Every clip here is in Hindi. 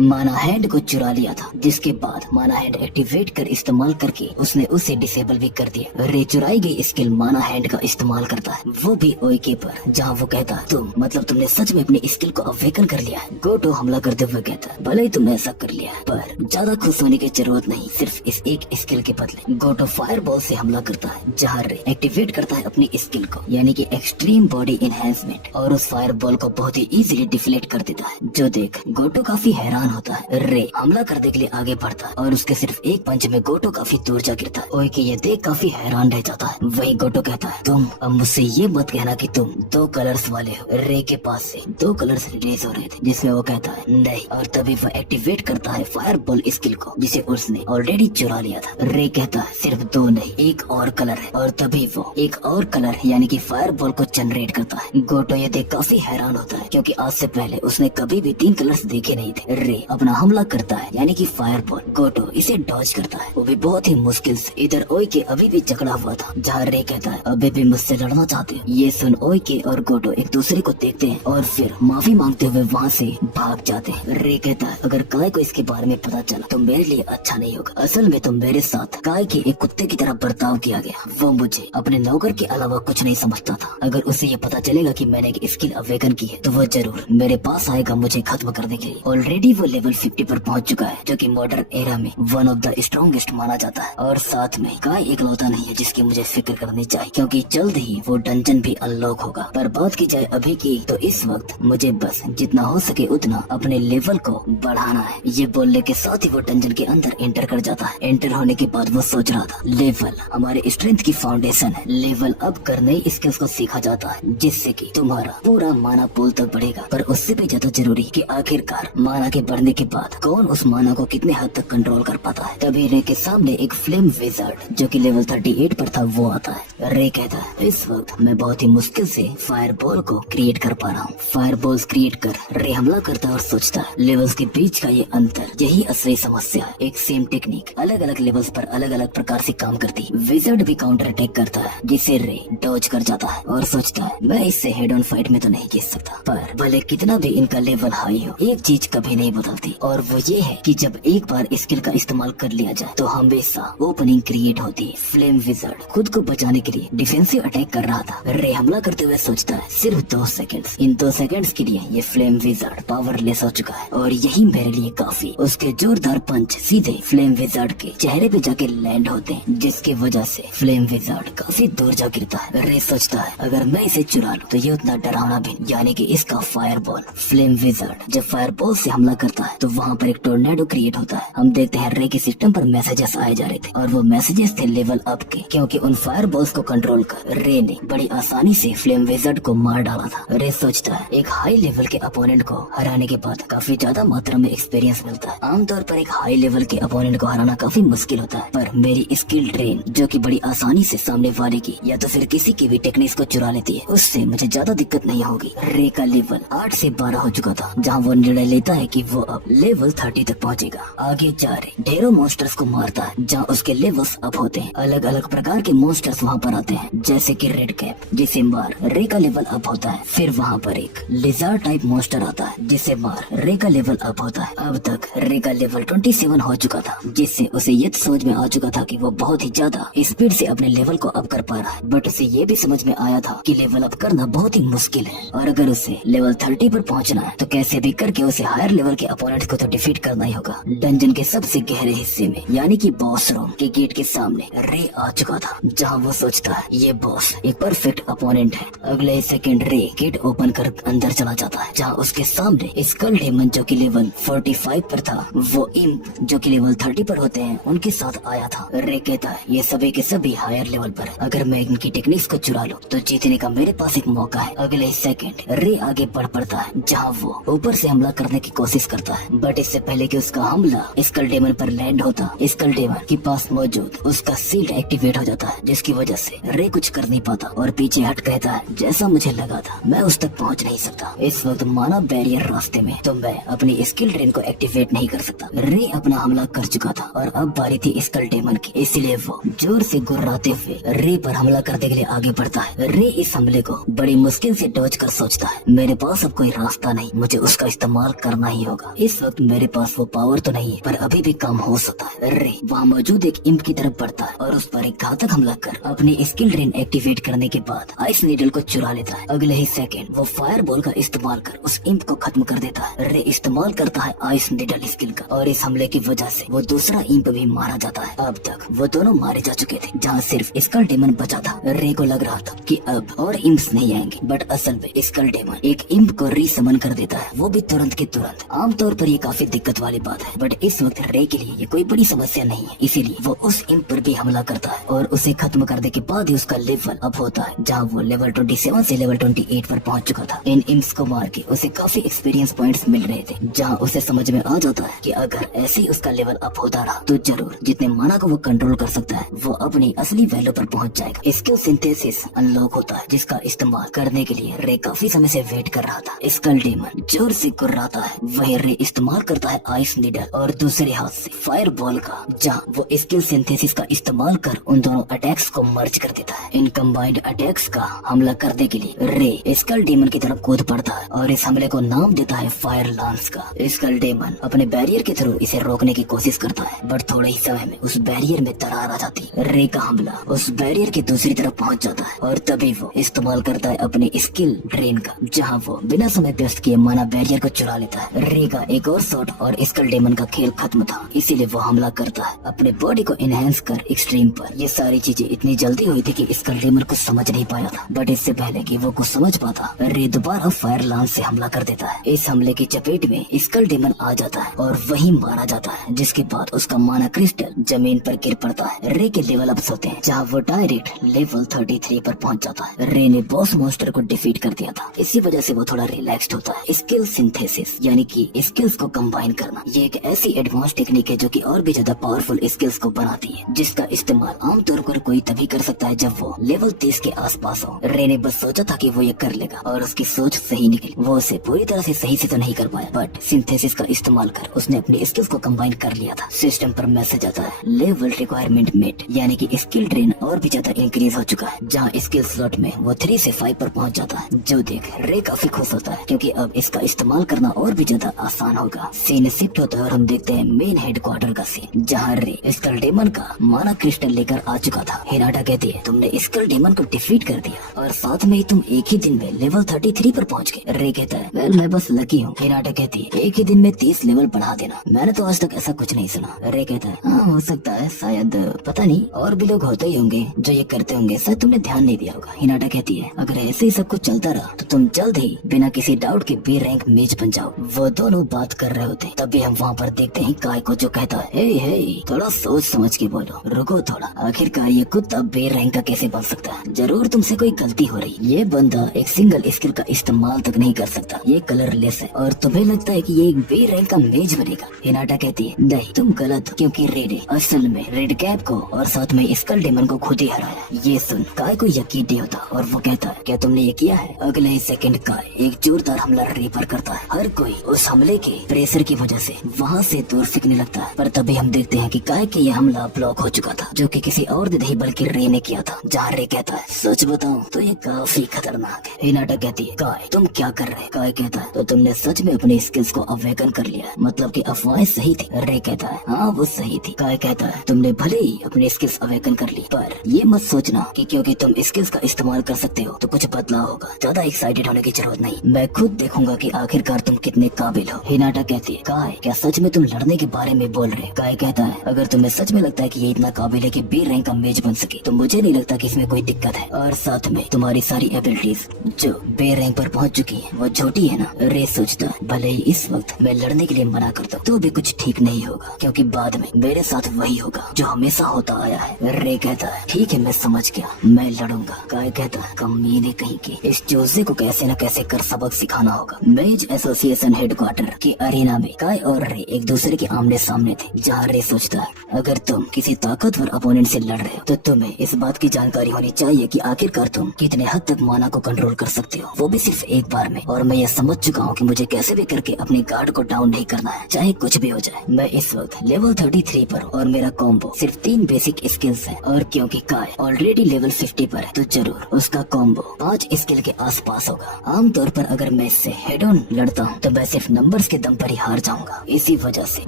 माना हैंड को चुरा लिया था, जिसके बाद माना हैंड एक्टिवेट कर इस्तेमाल करके उसने उसे डिसेबल भी कर दिया। रे चुराई गई स्किल माना हैंड का इस्तेमाल करता है, वो भी ओइके पर, जहाँ वो कहता है तुमने सच में अपनी स्किल को अवेकन कर लिया है। गोटो हमला करते हुए कहता है भले ही तुमने ऐसा कर लिया है, पर ज्यादा खुश होने की जरूरत नहीं, सिर्फ इस एक स्किल के बदले। गोटो फायर बॉल से हमला करता है, जहाँ रे एक्टिवेट करता है अपनी स्किल को, यानी कि एक्सट्रीम बॉडी इनहेंसमेंट, और उस फायर बॉल को बहुत ही इजीली डिफ्लेक्ट कर देता है, जो देख गोटो काफी हैरान होता है। रे हमला करने के लिए आगे बढ़ता है और उसके सिर्फ एक पंच में गोटो काफी दूर जा गिरता है। ओइके ये देख काफी हैरान रह जाता है। वही गोटो कहता है तुम अब मुझसे ये मत कहना कि तुम 2 कलर्स वाले हो। रे के पास से 2 कलर्स रिलीज हो रहे थे, जिसमें वो कहता है नहीं, और तभी वो एक्टिवेट करता है फायर बॉल स्किल को, जिसे उसने ऑलरेडी चुरा लिया था। रे कहता है सिर्फ 2 नहीं, एक और कलर है, और तभी वो एक और कलर यानी कि फायर बॉल को जनरेट करता है। गोटो ये देख काफी हैरान होता है, क्योंकि आज से पहले उसने कभी भी 3 कलर्स देखे नहीं थे। रे अपना हमला करता है, यानी कि फायर बॉल। गोटो इसे डॉज करता है, वो भी बहुत ही मुश्किल से। इधर ओइके अभी भी जकड़ा हुआ था, जहाँ रे कहता है अभी भी मुझसे लड़ना चाहते हो। ये सुन ओइके और गोटो एक दूसरे को देखते हैं और फिर माफी मांगते हुए वहाँ से भाग जाते हैं। रे कहता है अगर काय को इसके बारे में पता चला तो मेरे लिए अच्छा नहीं होगा। असल में तो मेरे साथ काय के एक कुत्ते की तरह बर्ताव किया गया। वो मुझे अपने नौकर के अलावा कुछ नहीं समझता था। अगर उसे ये पता चलेगा कि मैंने एक स्किल अवेकन की है तो वो जरूर मेरे पास आएगा मुझे खत्म करने के लिए। ऑलरेडी वो लेवल 50 पर पहुंच चुका है, जो कि मॉडर्न एरा में वन ऑफ द स्ट्रॉन्गेस्ट माना जाता है। और साथ में काय इकलौता नहीं है जिसकी मुझे फिक्र करनी चाहिए, क्योंकि जल्द ही वो डंजन भी अनलॉक होगा। पर बात की जाए अभी की, तो इस वक्त मुझे बस जितना हो सके उतना अपने लेवल को बढ़ाना है। ये बोलने के साथ ही वो डंजन के अंदर एंटर कर जाता है। एंटर होने के बाद वो सोच रहा था लेवल हमारे स्ट्रेंथ की फाउंडेशन है, लेवल अप कर नई स्किल्स को सीखा जाता है, जिससे कि तुम्हारा पूरा माना पूल तक बढ़ेगा। पर उससे भी ज्यादा जरूरी कि आखिरकार माना के बढ़ने के बाद कौन उस माना को कितने हद तक कंट्रोल कर पाता है। तभी रे के सामने एक फ्लेम विजार्ड जो कि लेवल 38 पर था वो आता है। रे कहता है इस वक्त मैं बहुत ही मुश्किल से फायर बॉल को क्रिएट कर पा रहा हूँ। फायर बॉल्स क्रिएट कर रे हमला करता है और सोचता है लेवल्स के बीच का ये अंतर यही असली समस्या है। एक सेम टेक्निक अलग अलग लेवल्स पर अलग अलग प्रकार से काम करती है। विजार्ड भी काउंटर अटैक करता है, जिसे रे डॉज कर जाता है और सोचता है मैं इससे हेड ऑन फाइट में तो नहीं जीत सकता। पर भले कितना भी इनका लेवल हाई हो, एक चीज कभी नहीं बदलती, और वो ये है कि जब एक बार स्किल का इस्तेमाल कर लिया जाए तो हमेशा ओपनिंग क्रिएट होती है। फ्लेम विजार्ड खुद को बचाने के लिए डिफेंसिव अटैक कर रहा था। रे हमला करते हुए सोचता है सिर्फ 2 सेकंड्स, इन 2 सेकंड्स के लिए ये फ्लेम विजार्ड पावरलेस हो चुका है और यही मेरे लिए काफी। उसके जोरदार पंच सीधे फ्लेम विजार्ड के चेहरे पे जाके लैंड होते हैं, जिसकी वजह से फ्लेम विजार्ड काफी दूर जा गिरता है। रे सोचता है अगर मैं इसे चुरा लूं तो ये उतना डरावना भी, यानी कि इसका फायर बॉल। फ्लेम विजार्ड जब फायर बॉल से हमला करता है तो वहाँ पर एक टोर्नेडो क्रिएट होता है। हम देखते हैं रे के सिस्टम पर मैसेजेस आए जा रहे थे और वो मैसेजेस थे लेवल अप के, क्योंकि उन फायर बॉल्स को कंट्रोल कर रे ने बड़ी आसानी से फ्लेम विजार्ड को मार डाला था। रे सोचता है एक हाई लेवल के अपोनेंट को हराने के बाद काफी ज्यादा मात्रा में एक्सपीरियंस मिलता है। आमतौर पर एक हाई लेवल के अपोनेंट को हराना काफी मुश्किल होता है, पर मेरी स्किल ट्रेन जो कि बड़ी आसानी से सामने वाले की या तो फिर किसी की भी टेक्निक्स को चुरा लेती है, उससे मुझे ज्यादा दिक्कत नहीं होगी। रे का लेवल 8 से 12 हो चुका था, जहाँ वो निर्णय लेता है कि वो अब लेवल 30 तक पहुँचेगा। आगे जा रहे ढेरों मॉन्स्टर्स को मारता है, जहाँ उसके लेवल्स अप होते हैं। अलग अलग प्रकार के मॉन्स्टर्स वहाँ पर आते हैं, जैसे कि रेड कैप, जिसे मार रे का लेवल अप होता है। फिर वहाँ पर एक लिजार्ड टाइप मॉन्स्टर आता है, जिसे मार रे का लेवल अप होता है। अब तक रे का लेवल 27 हो चुका था, जिससे उसे ये समझ में आ चुका था कि वो बहुत ही ज्यादा स्पीड से अपने लेवल को अप कर पा रहा है। बट उसे ये भी समझ में आया था कि लेवल अप करना बहुत ही मुश्किल है, और अगर उसे लेवल 30 पर पहुंचना है तो कैसे भी करके उसे हायर लेवल के अपोनेंट्स को तो डिफीट करना ही होगा। डंजन के सबसे गहरे हिस्से में, यानी कि बॉस रूम के गेट के सामने रे आ चुका था, जहाँ वो सोचता है ये बॉस एक परफेक्ट अपोनेंट है। अगले ही सेकंड रे गेट ओपन कर अंदर चला जाता है, जहाँ उसके सामने स्कल डेमन जो कि लेवल 45 पर था, वो इम्प जो कि लेवल 30 पर होते हैं उनके साथ आया था। रे कहता है ये सभी के सभी हायर लेवल पर, अगर मैं इनकी टेक्निक्स को चुरा लूं तो जीतने का मेरे पास एक मौका है। अगले ही सेकंड रे आगे बढ़ पड़ता है, जहाँ वो ऊपर से हमला करने की कोशिश करता है, बट इससे पहले कि उसका हमला स्कल डेमन पर लैंड होता, स्कल डेमन के पास मौजूद उसका शील्ड एक्टिवेट हो जाता है, जिसकी वजह से रे कुछ कर नहीं पाता और पीछे हट कहता है जैसा मुझे लगा था मैं उस तक पहुंच नहीं सकता। इस वक्त माना बैरियर रास्ते में, तो मैं अपनी स्किल ड्रेन को एक्टिवेट नहीं कर सकता। रे अपना हमला कर चुका था और अब बारी थी स्कल डेमन की, इसलिए वो जोर से गुर्राते हुए रे पर हमला करने के लिए आगे बढ़ता है। रे इस हमले को बड़ी मुश्किल से डॉज कर सोचता है मेरे पास अब कोई रास्ता नहीं, मुझे उसका इस्तेमाल करना ही होगा। होगा। इस वक्त मेरे पास वो पावर तो नहीं है, पर अभी भी काम हो सकता है। रे वहाँ मौजूद एक इम्प की तरफ बढ़ता है और उस पर एक घातक हमला कर अपनी स्किल ड्रेन एक्टिवेट करने के बाद आइस नीडल को चुरा लेता है। अगले ही सेकंड वो फायर बॉल का इस्तेमाल कर उस इम्प को खत्म कर देता है। रे इस्तेमाल करता है आइस नीडल स्किल का और इस हमले की वजह से वो दूसरा इम्प भी मारा जाता है। अब तक वो दोनों मारे जा चुके थे, जहाँ सिर्फ स्कल डेमन बचा था। रे को लग रहा था कि अब और इम्प्स नहीं आएंगे, बट असल में स्कल डेमन एक इम्प को रीसमन कर देता है, वो भी तुरंत के तुरंत। आमतौर पर ये काफी दिक्कत वाली बात है, बट इस वक्त रे के लिए ये कोई बड़ी समस्या नहीं है, इसीलिए वो उस इम्प पर भी हमला करता है और उसे खत्म करने के बाद ही उसका लेवल अप होता है, जहाँ वो लेवल 27 से लेवल 28 पर पहुंच चुका था। इन इम्प्स को मार के उसे काफी एक्सपीरियंस पॉइंट्स मिल रहे थे, जहाँ उसे समझ में आ जाता है कि अगर ऐसे ही उसका लेवल अप होता रहा तो जरूर जितने माना को वो कंट्रोल कर सकता है वो अपनी असली वैल्यू पर पहुंच जाएगा। स्किल सिंथेसिस अनलॉक होता है, जिसका इस्तेमाल करने के लिए रे काफी समय से वेट कर रहा था। स्कल डेमन जोर से गुर्राता है, वही रे इस्तेमाल करता है आइस नीडल और दूसरे हाथ से फायर बॉल का, जहाँ वो स्किल सिंथेसिस का इस्तेमाल कर उन दोनों अटैक्स को मर्ज कर देता है। इन कंबाइंड अटैक्स का हमला करने के लिए रे स्कल डेमन की तरफ कूद पड़ता है और इस हमले को नाम देता है फायर लांस का। स्कल डेमन अपने बैरियर के थ्रू इसे रोकने की कोशिश करता है, बट थोड़े ही समय में उस बैरियर में दरार आ जाती है। रे का हमला उस बैरियर की दूसरी तरफ पहुंच जाता है और तभी वो इस्तेमाल करता है अपनी स्किल ड्रेन का, जहां वो बिना समय व्यस्त किए माना बैरियर को चुरा लेता है। रे का एक और शॉट और स्कल डेमन का खेल खत्म था, इसीलिए वो हमला करता है अपने बॉडी को एनहेंस कर एक्सट्रीम पर। ये सारी चीजें इतनी जल्दी हुई थी कि स्कल डेमन कुछ समझ नहीं पाया था, बट इससे पहले कि वो कुछ समझ पाता रे दोबारा फायर लांस से हमला कर देता है। इस हमले की चपेट में स्कल डेमन आ जाता है और वहीं मारा जाता है, जिसके बाद उसका माना क्रिस्टल जमीन पर गिर पड़ता है। रे के लेवल अप्स होते हैं, जहाँ वो डायरेक्ट लेवल 33 पर पहुंच जाता है। रे ने बॉस मॉन्स्टर को डिफीट कर दिया था, इसी वजह से वो थोड़ा रिलैक्स्ड होता है। स्किल सिंथेसिस यानी कि स्किल्स को कंबाइन करना, ये एक ऐसी एडवांस टेक्निक है जो कि और भी ज्यादा पावरफुल स्किल्स को बनाती है, जिसका इस्तेमाल आमतौर पर कोई तभी कर सकता है जब वो लेवल 30 के आसपास हो। रे ने बस सोचा था कि वो ये कर लेगा और उसकी सोच सही निकली। वो उसे पूरी तरह से सही से तो नहीं कर पाया, बट सिंथेसिस का इस्तेमाल कर उसने अपने स्किल्स को कंबाइन कर लिया था। सिस्टम पर मैसेज आता है लेवल रिक्वायरमेंट मेट, यानी कि स्किल ड्रेन और भी ज्यादा इंक्रीज हो चुका है, जहाँ स्किल स्लॉट में वो 3 से 5 पर पहुंच जाता है। जो देख रे काफी खुश होता है, क्योंकि अब इसका इस्तेमाल करना और भी ज्यादा आसान होगा। सीन शिफ्ट होता है और हम देखते हैं मेन हेडक्वार्टर का सीन, जहाँ रे स्कल डेमन का माना क्रिस्टल लेकर आ चुका था। हिनाटा कहती है तुमने स्कल डेमन को डिफीट कर दिया और साथ में ही तुम एक ही दिन में लेवल 33 पर पहुंच गए। रे कहता है वेल मैं बस लकी हूँ। हिनाटा कहती है एक ही दिन में 30 लेवल बढ़ा देना, मैंने तो आज तक ऐसा कुछ नहीं सुना। रे कहता है हाँ हो सकता है, शायद पता नहीं, और भी लोग होते ही होंगे जो ये करते होंगे, शायद तुमने ध्यान नहीं दिया होगा। हिनाटा कहती है अगर ऐसे ही सब कुछ चलता रहा तो तुम जल्द ही बिना किसी डाउट के बी रैंक मेज बन जाओ। वो दोनों बात कर रहे होते, तभी हम वहाँ पर देखते हैं काय को, जो कहता है हे थोड़ा सोच समझ के बोलो, रुको थोड़ा, आखिरकार ये कुत्ता बे रैंक का कैसे बन सकता है? जरूर तुमसे कोई गलती हो रही। ये बंदा एक सिंगल स्किल का इस्तेमाल तक नहीं कर सकता, ये कलरलेस है और तुम्हें लगता है कि ये एक बे रैंक का मेज बनेगा। हिनाटा कहती है नहीं तुम गलत हो, क्योंकि रेड असल में रेड कैप को और साथ में स्कल डेमन को खुद ही हराया। ये सुन काय को यकीन नहीं होता और वो कहता है क्या तुमने ये किया है? अगले ही सेकंड काय एक जोरदार हमला रे पर करता है। हर कोई उस हमले के प्रेशर की वजह से वहाँ से दूर फेंकने लगता है, पर तभी हम देखते हैं कि काय के ये हमला ब्लॉक हो चुका था, जो कि किसी और ने नहीं बल्कि रे ने किया था। जहाँ रे कहता है सच बताऊं तो ये काफी खतरनाक है। हिनाटा कहती है काय तुम क्या कर रहे? काय कहता है तो तुमने सच में अपने स्किल्स को अवेकन कर लिया, मतलब कि अफवाहें सही थी। रे कहता है हाँ वो सही थी। काय कहता है तुमने भले ही अपने स्किल्स अवेकन कर ली, पर ये मत सोचना कि क्योंकि तुम स्किल्स का इस्तेमाल कर सकते हो तो कुछ बदलाव होगा। ज्यादा एक्साइटेड होने की जरूरत नहीं, मैं खुद देखूंगा कि आखिरकार तुम कितने काबिल हो। हिनाटा कहती है काय क्या सच में तुम लड़ने के बारे में बोल रहे? काय कहता है अगर तुम्हें सच में लगता है कि ये इतना काबिल है कि बी रैंक का मेज बन सके तो मुझे नहीं लगता कि इसमें कोई दिक्कत है, और साथ में तुम्हारी सारी एबिलिटीज जो बे रैंक पर पहुंच चुकी है वो झूठी है ना? रे सोचता है भले ही इस वक्त मैं लड़ने के लिए मना करता हूँ तो भी कुछ ठीक नहीं होगा, क्योंकि बाद में मेरे साथ वही होगा जो हमेशा होता आया है। रे कहता है ठीक है मैं समझ गया, मैं लड़ूंगा। काय कहता है कमीने कहीं की, इस जोसे को कैसे न कैसे कर सबक सिखाना होगा। मेज एसोसिएशन हेडक्वार्टर की अरीना में काय और रे एक दूसरे के आमने सामने थे, जहाँ रे सोचता है अगर तुम किसी ताकतवर अपोनेंट से लड़ रहे हो तो तुम्हें इस बात की जानकारी होनी चाहिए कि आखिरकार तुम कितने हद तक माना को कंट्रोल कर सकते हो, वो भी सिर्फ एक बार में। और मैं ये समझ चुका हूँ कि मुझे कैसे भी करके अपने गार्ड को डाउन नहीं करना है, चाहे कुछ भी हो जाए। मैं इस वक्त लेवल 33 पर और मेरा कॉम्बो सिर्फ 3 बेसिक स्किल्स है, और क्योंकि काय ऑलरेडी लेवल 50 पर है तो जरूर उसका कॉम्बो 5 स्किल के आसपास होगा। आमतौर पर अगर मैं इससे हेड ऑन लड़ता हूँ तो मैं सिर्फ नंबर पावर्स के दम पर ही हार जाऊंगा। इसी वजह से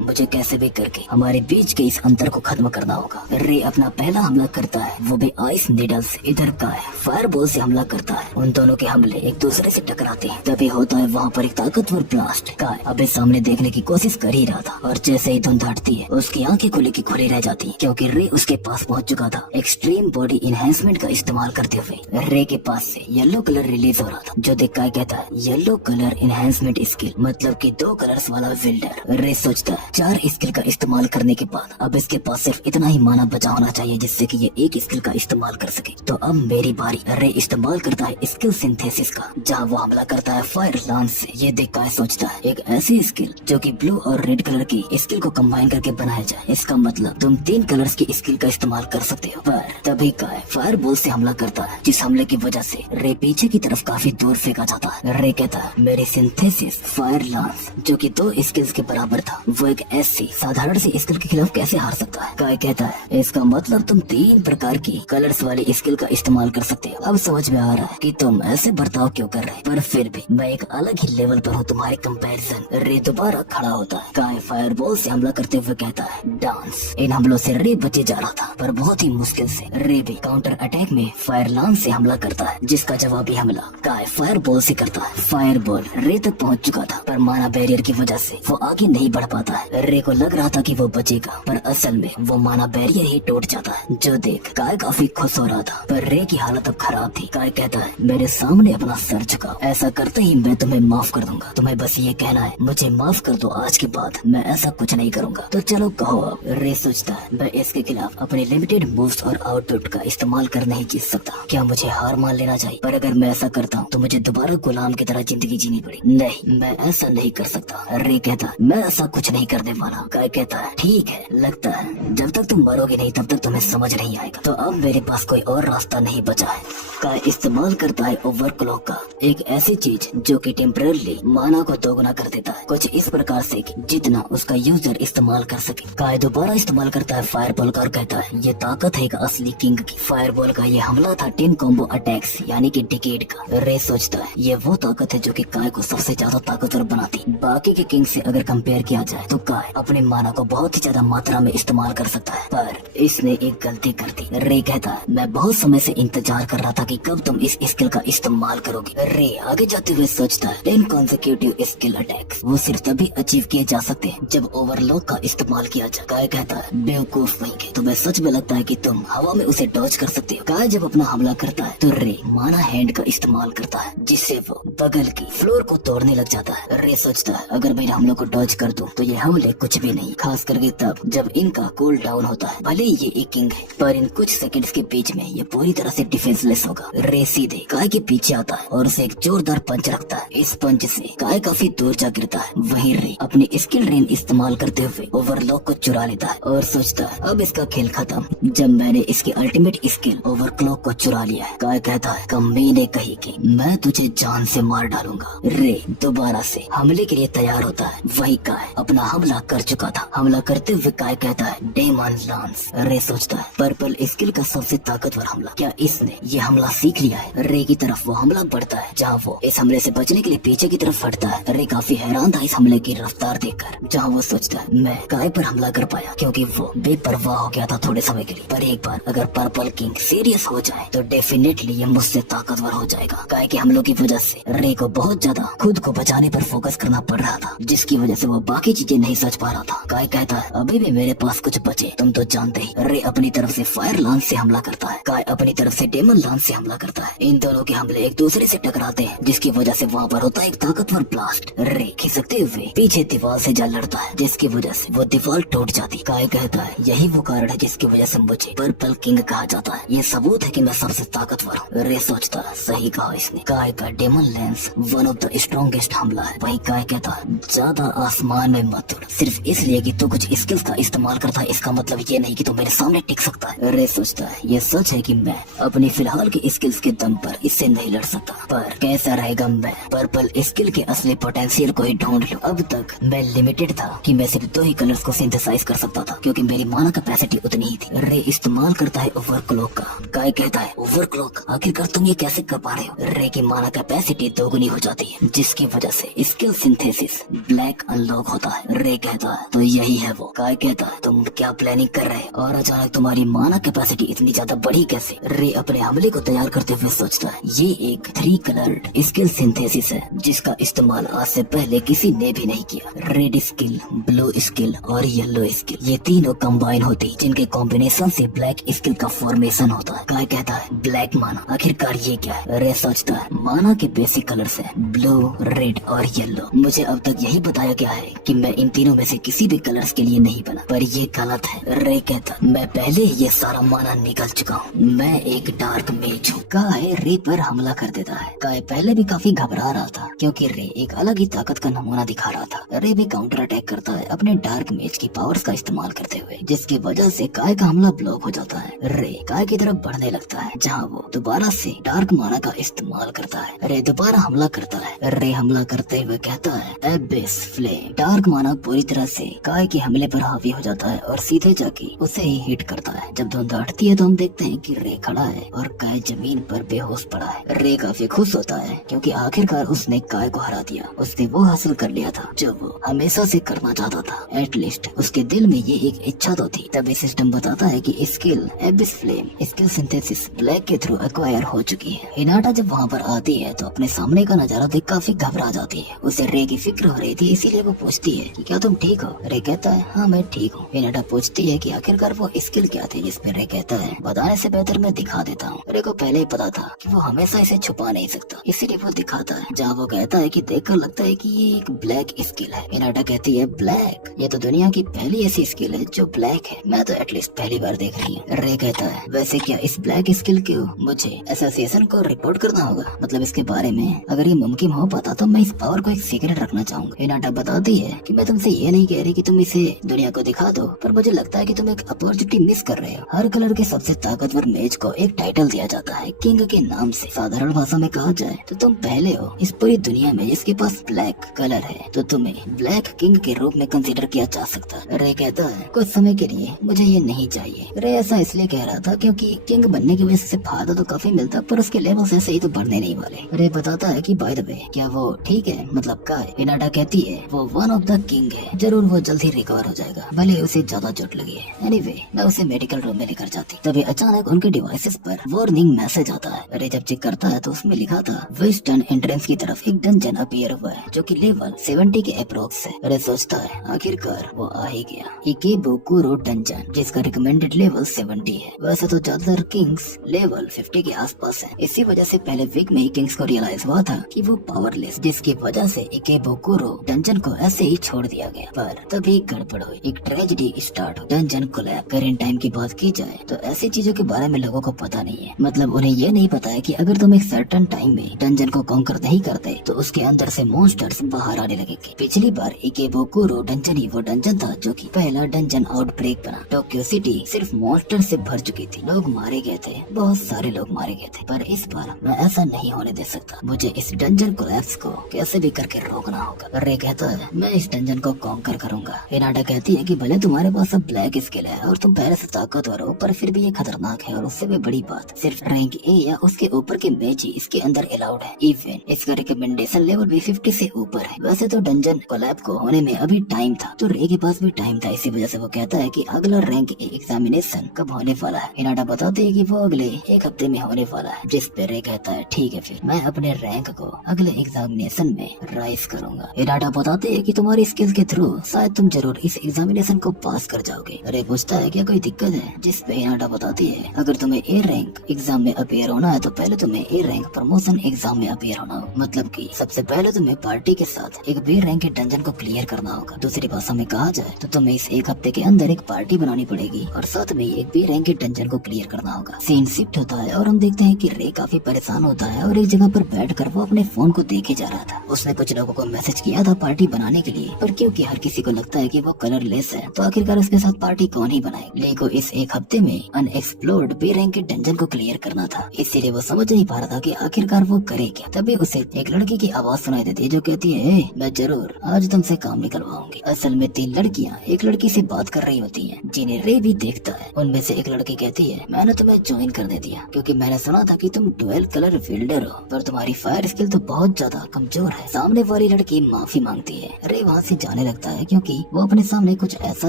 मुझे कैसे भी करके हमारे बीच के इस अंतर को खत्म करना होगा। रे अपना पहला हमला करता है, वो भी आइस नीडल से। इधर काय फायरबॉल से हमला करता है। उन दोनों के हमले एक दूसरे से टकराते हैं। तभी होता है वहाँ पर एक ताकतवर ब्लास्ट। काय अबे सामने देखने की कोशिश कर ही रहा था और जैसे ही धुंध हटती है उसकी आंखें खुली की खुली रह जाती है, क्योंकि रे उसके पास पहुंच चुका था। एक्सट्रीम बॉडी इनहेंसमेंट का इस्तेमाल करते हुए रे के पास से येलो कलर रिलीज हो रहा था, जो देख काय कहता है येलो कलर इनहेंसमेंट स्किल मतलब कि 2 कलर्स वाला विल्डर। रे सोचता है 4 स्किल का इस्तेमाल करने के बाद अब इसके पास सिर्फ इतना ही माना बचा होना चाहिए जिससे कि ये एक स्किल का इस्तेमाल कर सके। तो अब मेरी बारी। रे इस्तेमाल करता है स्किल सिंथेसिस का, जहाँ वो हमला करता है फायर लांस से। ये देख काय सोचता है एक ऐसी स्किल जो कि ब्लू और रेड कलर की स्किल को कंबाइन करके बनाया जाए, इसका मतलब तुम 3 कलर्स की स्किल का इस्तेमाल कर सकते हो। पर तभी काय फायर बॉल से हमला करता है, जिस हमले की वजह से रे पीछे की तरफ काफी दूर फेंका जाता है। रे कहता है मेरी सिंथेसिस फायर लांस जो कि 2 स्किल्स के बराबर था, वो एक ऐसी साधारण सी स्किल के खिलाफ कैसे हार सकता है। काय कहता है इसका मतलब तुम 3 प्रकार की कलर्स वाली स्किल का इस्तेमाल कर सकते हो। अब समझ में आ रहा है कि तुम ऐसे बर्ताव क्यों कर रहे हैं, पर फिर भी मैं एक अलग ही लेवल पर हूँ तुम्हारे कंपैरिजन। रे दोबारा खड़ा होता है। काय फायरबॉल से हमला करते हुए कहता है डांस। इन हमलों से रे बचे जा रहा था, पर बहुत ही मुश्किल से। रे भी काउंटर अटैक में फायर लांस से हमला करता है, जिसका जवाबी हमला काय फायरबॉल से करता है। फायरबॉल रे तक पहुंच चुका था, पर माना बैरियर की वजह से वो आगे नहीं बढ़ पाता है। रे को लग रहा था कि वो बचेगा, पर असल में वो माना बैरियर ही टूट जाता है, जो देख काय काफी खुश हो रहा था। पर रे की हालत अब खराब थी। काय कहता है मेरे सामने अपना सर झुकाओ, ऐसा करते ही मैं तुम्हें माफ कर दूंगा। तुम्हें बस ये कहना है मुझे माफ कर दो, आज के बाद मैं ऐसा कुछ नहीं करूंगा। तो चलो कहो अब। रे सोचता है मैं इसके खिलाफ अपने लिमिटेड मूव्स और आउटपुट का इस्तेमाल कर नहीं जीत सकता। क्या मुझे हार मान लेना चाहिए? पर अगर मैं ऐसा करता हूँ तो मुझे दोबारा गुलाम की तरह जिंदगी जीनी पड़ेगी। नहीं, मैं ऐसा नहीं कर सकता। रे कहता है मैं ऐसा कुछ नहीं करने वाला। काय कहता है ठीक है, लगता है जब तक तुम मरोगे नहीं तब तक तुम्हें समझ नहीं आएगा। तो अब मेरे पास कोई और रास्ता नहीं बचा है। काय इस्तेमाल करता है ओवरक्लॉक का, एक ऐसी चीज जो कि टेम्पररी माना को दोगुना कर देता है, कुछ इस प्रकार से कि जितना उसका यूजर इस्तेमाल कर सके। काय दोबारा इस्तेमाल करता है फायरबॉल का और कहता है ये ताकत है एक असली किंग की। फायरबॉल का ये हमला था 10 कॉम्बो अटैक्स यानी कि डिकेड का। रे सोचता है ये वो ताकत है जो कि काय को सबसे ज्यादा ताकतवर बनाती। बाकी के किंग से अगर कंपेयर किया जाए तो काय अपने माना को बहुत ही ज्यादा मात्रा में इस्तेमाल कर सकता है, पर इसने एक गलती कर दी। रे कहता है मैं बहुत समय से इंतजार कर रहा था कि कब तुम इस स्किल का इस्तेमाल करोगे। रे आगे जाते हुए सोचता है 10 कॉन्सेक्यूटिव स्किल अटैक्स वो सिर्फ तभी अचीव किए जा सकते हैं जब ओवरलॉक का इस्तेमाल किया जाए। काय कहता है बेवकूफ नहीं के, तुम्हें सच में लगता है कि तुम हवा में उसे डॉज कर सकते हो। काय जब अपना हमला करता है तो रे माना हैंड का इस्तेमाल करता है, जिससे वो बगल की फ्लोर को तोड़ने लग जाता है। रे सोचता है अगर मैं हमलों को डॉज कर दूं तो ये हमले कुछ भी नहीं, खास करके तब जब इनका कूल डाउन होता है। भले ही ये एक किंग है, पर इन कुछ सेकंड्स के बीच में ये पूरी तरह से डिफेंसलेस होगा। रे सीधे काय के पीछे आता है और उसे एक जोरदार पंच रखता है। इस पंच से काय काफी दूर जा गिरता है। वहीं रे अपनी स्किल रेंज इस्तेमाल करते हुए ओवरलॉक को चुरा लेता है और सोचता है अब इसका खेल खत्म, जब मैंने इसकी अल्टीमेट स्किल ओवरक्लॉक को चुरा लिया है। काय कहता है कमीने कही कि मैं तुझे जान से मार डालूंगा। रे दोबारा से हमले के लिए तैयार होता है। वही काय अपना हमला कर चुका था। हमला करते हुए काय कहता है डेमन लांस। रे सोचता है पर्पल स्किल का सबसे ताकतवर हमला, क्या इसने ये हमला सीख लिया है? रे की तरफ वो हमला बढ़ता है, जहाँ वो इस हमले से बचने के लिए पीछे की तरफ हटता है। रे काफी हैरान था इस हमले की रफ्तार देखकर, जहाँ वो सोचता है मैं काय पर हमला कर पाया क्योंकि वो बेपरवाह हो गया था थोड़े समय के लिए। पर एक बार अगर पर्पल किंग सीरियस हो जाए तो डेफिनेटली ये मुझसे ताकतवर हो जाएगा। काय के हमलों की वजह से रे को बहुत ज्यादा खुद को बचाने पर फोकस करना पड़ रहा था, जिसकी वजह से वो बाकी चीजें नहीं सोच पा रहा था। काय कहता है अभी भी मेरे पास कुछ बचे, तुम तो जानते ही। रे अपनी तरफ से फायर लांस से हमला करता है। काय अपनी तरफ से डेमन लांस से हमला करता है। इन दोनों के हमले एक दूसरे से टकराते हैं, जिसकी वजह से वहाँ पर होता है एक ताकतवर ब्लास्ट। रे खिसकते हुए पीछे दीवार से जा लड़ता है, जिसकी वजह से वो दीवार टूट जाती। काय कहता है यही वो कारण है जिसकी वजह से मुझे पर्पल किंग कहा जाता है। ये सबूत है कि मैं सबसे ताकतवर हूँ। रे सोचता है सही कहा इसने। काय का डेमन लेंस वन ऑफ द स्ट्रॉन्गेस्ट हमला है। वही काय कहता है ज्यादा आसमान में मत उड़, सिर्फ इसलिए कि तू कुछ स्किल्स का इस्तेमाल करता है इसका मतलब ये नहीं कि तू मेरे सामने टिक सकता है। रे सोचता है ये सच है कि मैं अपनी फिलहाल की स्किल्स के दम पर इससे नहीं लड़ सकता, पर कैसा रहेगा मैं पर्पल स्किल के असली पोटेंशियल को ही ढूंढ लूं। अब तक मैं लिमिटेड था कि मैं सिर्फ 2 ही कलर्स को सिंथेसाइज कर सकता था क्योंकि मेरी माना कैपेसिटी उतनी ही थी। रे इस्तेमाल करता है ओवरक्लॉक का। काय कहता है ओवरक्लॉक, आखिरकार तुम ये कैसे कर पा रहे हो? रे की माना कैपेसिटी दोगुनी हो जाती है, जिसकी वजह से स्किल सिंथेसिस ब्लैक अनलॉक होता है। रे कहता है तो यही है वो। काय कहता है तुम क्या प्लानिंग कर रहे हो और अचानक तुम्हारी माना कैपेसिटी इतनी ज्यादा बढ़ी कैसे? रे अपने हमले को तैयार करते हुए सोचता है ये एक 3 कलर्ड स्किल सिंथेसिस है जिसका इस्तेमाल आज से पहले किसी ने भी नहीं किया। रेड स्किल, ब्लू स्किल और येलो स्किल, ये तीनों कंबाइन होती जिनके कॉम्बिनेशन से ब्लैक स्किल का फॉर्मेशन होता है। काय कहता है ब्लैक माना, आखिरकार ये क्या है? रे सोचता है माना के बेसिक कलर्स है ब्लू, रेड और येलो। मुझे अब तक यही बताया गया है कि मैं इन तीनों में से किसी भी कलर्स के लिए नहीं बना, पर ये गलत है। रे कहता मैं पहले ये सारा माना निकल चुका हूँ, मैं एक डार्क मेज हूँ। काय रे पर हमला कर देता है। काय पहले भी काफी घबरा रहा था क्योंकि रे एक अलग ही ताकत का नमूना दिखा रहा था। रे भी काउंटर अटैक करता है अपने डार्क मेज की पावर्स का इस्तेमाल करते हुए, जिसकी वजह से काय का हमला ब्लॉक हो जाता है। रे काय की तरफ बढ़ने लगता है जहाँ वो दोबारा से डार्क माना का इस्तेमाल करता है। रे दोबारा हमला करता है। रे हमला करते हुए कहता है एबिस फ्लेम। डार्क माना पूरी तरह से काय के हमले पर हावी हो जाता है और सीधे जाके उसे ही हिट करता है। जब धुंध हटती है तो हम देखते हैं कि रे खड़ा है और काय जमीन पर बेहोश पड़ा है। रे काफी खुश होता है क्योंकि आखिरकार उसने काय को हरा दिया। उसने वो हासिल कर लिया था जो वो हमेशा से करना चाहता था। एटलीस्ट उसके दिल में ये एक इच्छा तो थी। तभी सिस्टम बताता है कि skill एबिस flame skill synthesis black के थ्रू एक्वायर हो चुकी है। हिनाटा जब वहाँ पर आती है तो अपने सामने का नजारा देख काफी घबरा जाती है। उसे रे की फिक्र हो रही थी, इसीलिए वो पूछती है कि क्या तुम ठीक हो? रे कहता है हाँ मैं ठीक हूँ। हिनाटा पूछती है कि आखिरकार वो स्किल क्या थी, जिसमें रे कहता है बताने से बेहतर मैं दिखा देता हूँ। रे को पहले ही पता था कि वो हमेशा इसे छुपा नहीं सकता, इसीलिए वो दिखाता है। जहाँ वो कहता है कि देखकर लगता है कि ये एक ब्लैक स्किल है। हिनाटा कहती है ब्लैक? ये तो दुनिया की पहली ऐसी स्किल है जो ब्लैक है, मैं तो एटलीस्ट पहली बार देख रही हूँ। रे कहता है वैसे क्या इस ब्लैक स्किल को मुझे एसोसिएशन को रिपोर्ट करना होगा? मतलब इसके बारे में अगर ये मुमकिन हो पाता तो मैं इस पावर को एक सीक्रेट रखना चाहूंगा। हिनाटा बताती है कि मैं तुमसे ये नहीं कह रही कि तुम इसे दुनिया को दिखा दो, पर मुझे लगता है कि तुम एक अपॉर्चुनिटी मिस कर रहे हो। हर कलर के सबसे ताकतवर मेज को एक टाइटल दिया जाता है किंग के नाम से। साधारण भाषा में कहा जाए तो तुम पहले हो इस पूरी दुनिया में जिसके पास ब्लैक कलर है, तो तुम्हें ब्लैक किंग के रूप में कंसीडर किया जा सकता है। रे कहता है कुछ समय के लिए मुझे ये नहीं चाहिए। रे ऐसा इसलिए कह रहा था क्योंकि किंग बनने की वजह से फायदा तो काफी मिलता, पर उसके लेवल ऐसे ही तो बढ़ने नहीं वाले। रे बताता है कि बाय द वे क्या वो ठीक है, मतलब काय? हिनाटा कहती है वो वन ऑफ द किंग है, जरूर वो जल्द ही रिकवर हो जाएगा, भले उसे ज्यादा चोट लगी है। एनीवे मैं उसे मेडिकल रूम में लेकर जाती। तभी अचानक उनके डिवाइसेस पर वार्निंग मैसेज आता है। रे जब चेक करता है तो उसमें लिखा था वेस्टर्न एंट्रेंस की तरफ एक डंजन अपीयर हुआ है जो कि लेवल 70 के अप्रोक्स है। रे सोचता है आखिरकार वो आ ही गया। इकेबुकुरो डंजन जिसका रिकमेंडेड लेवल 70 है। वैसे तो ज्यादातर किंग्स लेवल 50 के आसपास है, इसी वजह से पहले वीक में ही किंग्स को रियलाइज हुआ था कि वो पावरलेस, जिसकी वजह से इकेबुकुरो डंजन को ऐसे ही छोड़ दिया गया। पर तभी गड़बड़ हुई, एक ट्रेजेडी स्टार्ट हुई। Dungeon collapse. करेंट टाइम की बात की जाए तो ऐसी चीजों के बारे में लोगों को पता नहीं है। मतलब उन्हें ये नहीं पता है कि अगर तुम एक सर्टेन टाइम में डंजन को कॉन्कर नहीं करते तो उसके अंदर से मॉन्स्टर्स बाहर आने लगेंगे। पिछली बार इकेबुकुरो डंजन ही वो डंजन था जो कि पहला डंजन आउटब्रेक बना। टोक्यो सिटी सिर्फ मॉन्स्टर से भर चुकी थी, लोग मारे गए थे, बहुत सारे लोग मारे गए थे। पर इस बार मैं ऐसा नहीं होने दे सकता, मुझे इस डंजन कोलैप्स को कैसे भी करके रोकना होगा। रे कहता है मैं इस डंजन को कॉन्कर करूंगा। हिनाटा कहती है कि भले तुम्हारे पास अब ब्लैक स्किल है और तुम पहले से ताकतवर हो, पर फिर भी ये खतरनाक है, और उससे भी बड़ी बात सिर्फ रैंक ए या उसके ऊपर के मैच ही इसके अंदर अलाउड है। इवन इसका रिकमेंडेशन लेवल भी 50 से ऊपर है। वैसे तो डंजन कोलैप को होने में अभी टाइम था, तो रे के पास भी टाइम था, इसी वजह से वो कहता है कि अगला रैंक ए एग्जामिनेशन कब होने वाला है। हिनाटा बताते है कि वो अगले एक हफ्ते में होने वाला है, जिस पे रे कहता है ठीक है फिर मैं अपने रैंक को अगले एग्जामिनेशन में राइज करूंगा। हिनाटा बताते है कि तुम्हारी स्किल्स के थ्रू शायद तुम जरूर इस एग्जामिनेशन को पास कर जाओगे। रे पूछता है क्या कोई दिक्कत है, जिस पे हिनाटा बताती है अगर तुम्हें ए रैंक एग्जाम में अपीयर होना है तो पहले तुम्हें ए रैंक प्रमोशन एग्जाम में अपीयर होना होगा। मतलब कि सबसे पहले तुम्हें पार्टी के साथ एक बी रैंक के डंजन को क्लियर करना होगा। दूसरी भाषा में कहा जाए तो तुम्हें इस एक हफ्ते के अंदर एक पार्टी बनानी पड़ेगी और साथ में एक बी रैंक के डंजन को क्लियर करना होगा। सीन शिफ्ट होता है और हम देखते हैं कि रे काफी परेशान होता है और एक जगह पर बैठकर वो अपने फोन को देखे जा रहा था। उसने कुछ लोगों को मैसेज किया था पार्टी बनाने के लिए, पर क्योंकि हर किसी को लगता है कि वो कलरलेस है तो आखिरकार उसके साथ पार्टी कौन ही बनाए। ले को इस एक हफ्ते में अनएक्सप्लोर्ड बी रैंक के डंजन को क्लियर करना था, इसीलिए वो समझ नहीं पा रहा था कि आखिरकार वो करे क्या। तभी उसे एक लड़की की आवाज सुनाई देती है जो कहती है मैं जरूर आज तुमसे काम निकलवाऊंगी। असल में 3 लड़कियां एक लड़की से बात कर रही होती हैं, जिन्हें रे भी देखता है। उनमें से एक लड़की कहती है मैंने तुम्हें ज्वाइन करने दिया क्योंकि मैंने सुना था कि तुम डुअल कलर फील्डर हो, पर तुम्हारी फायर स्किल तो बहुत ज्यादा कमजोर है। सामने वाली वाली लड़की माफी मांगती है। रे वहाँ से जाने लगता है क्योंकि वो अपने सामने कुछ ऐसा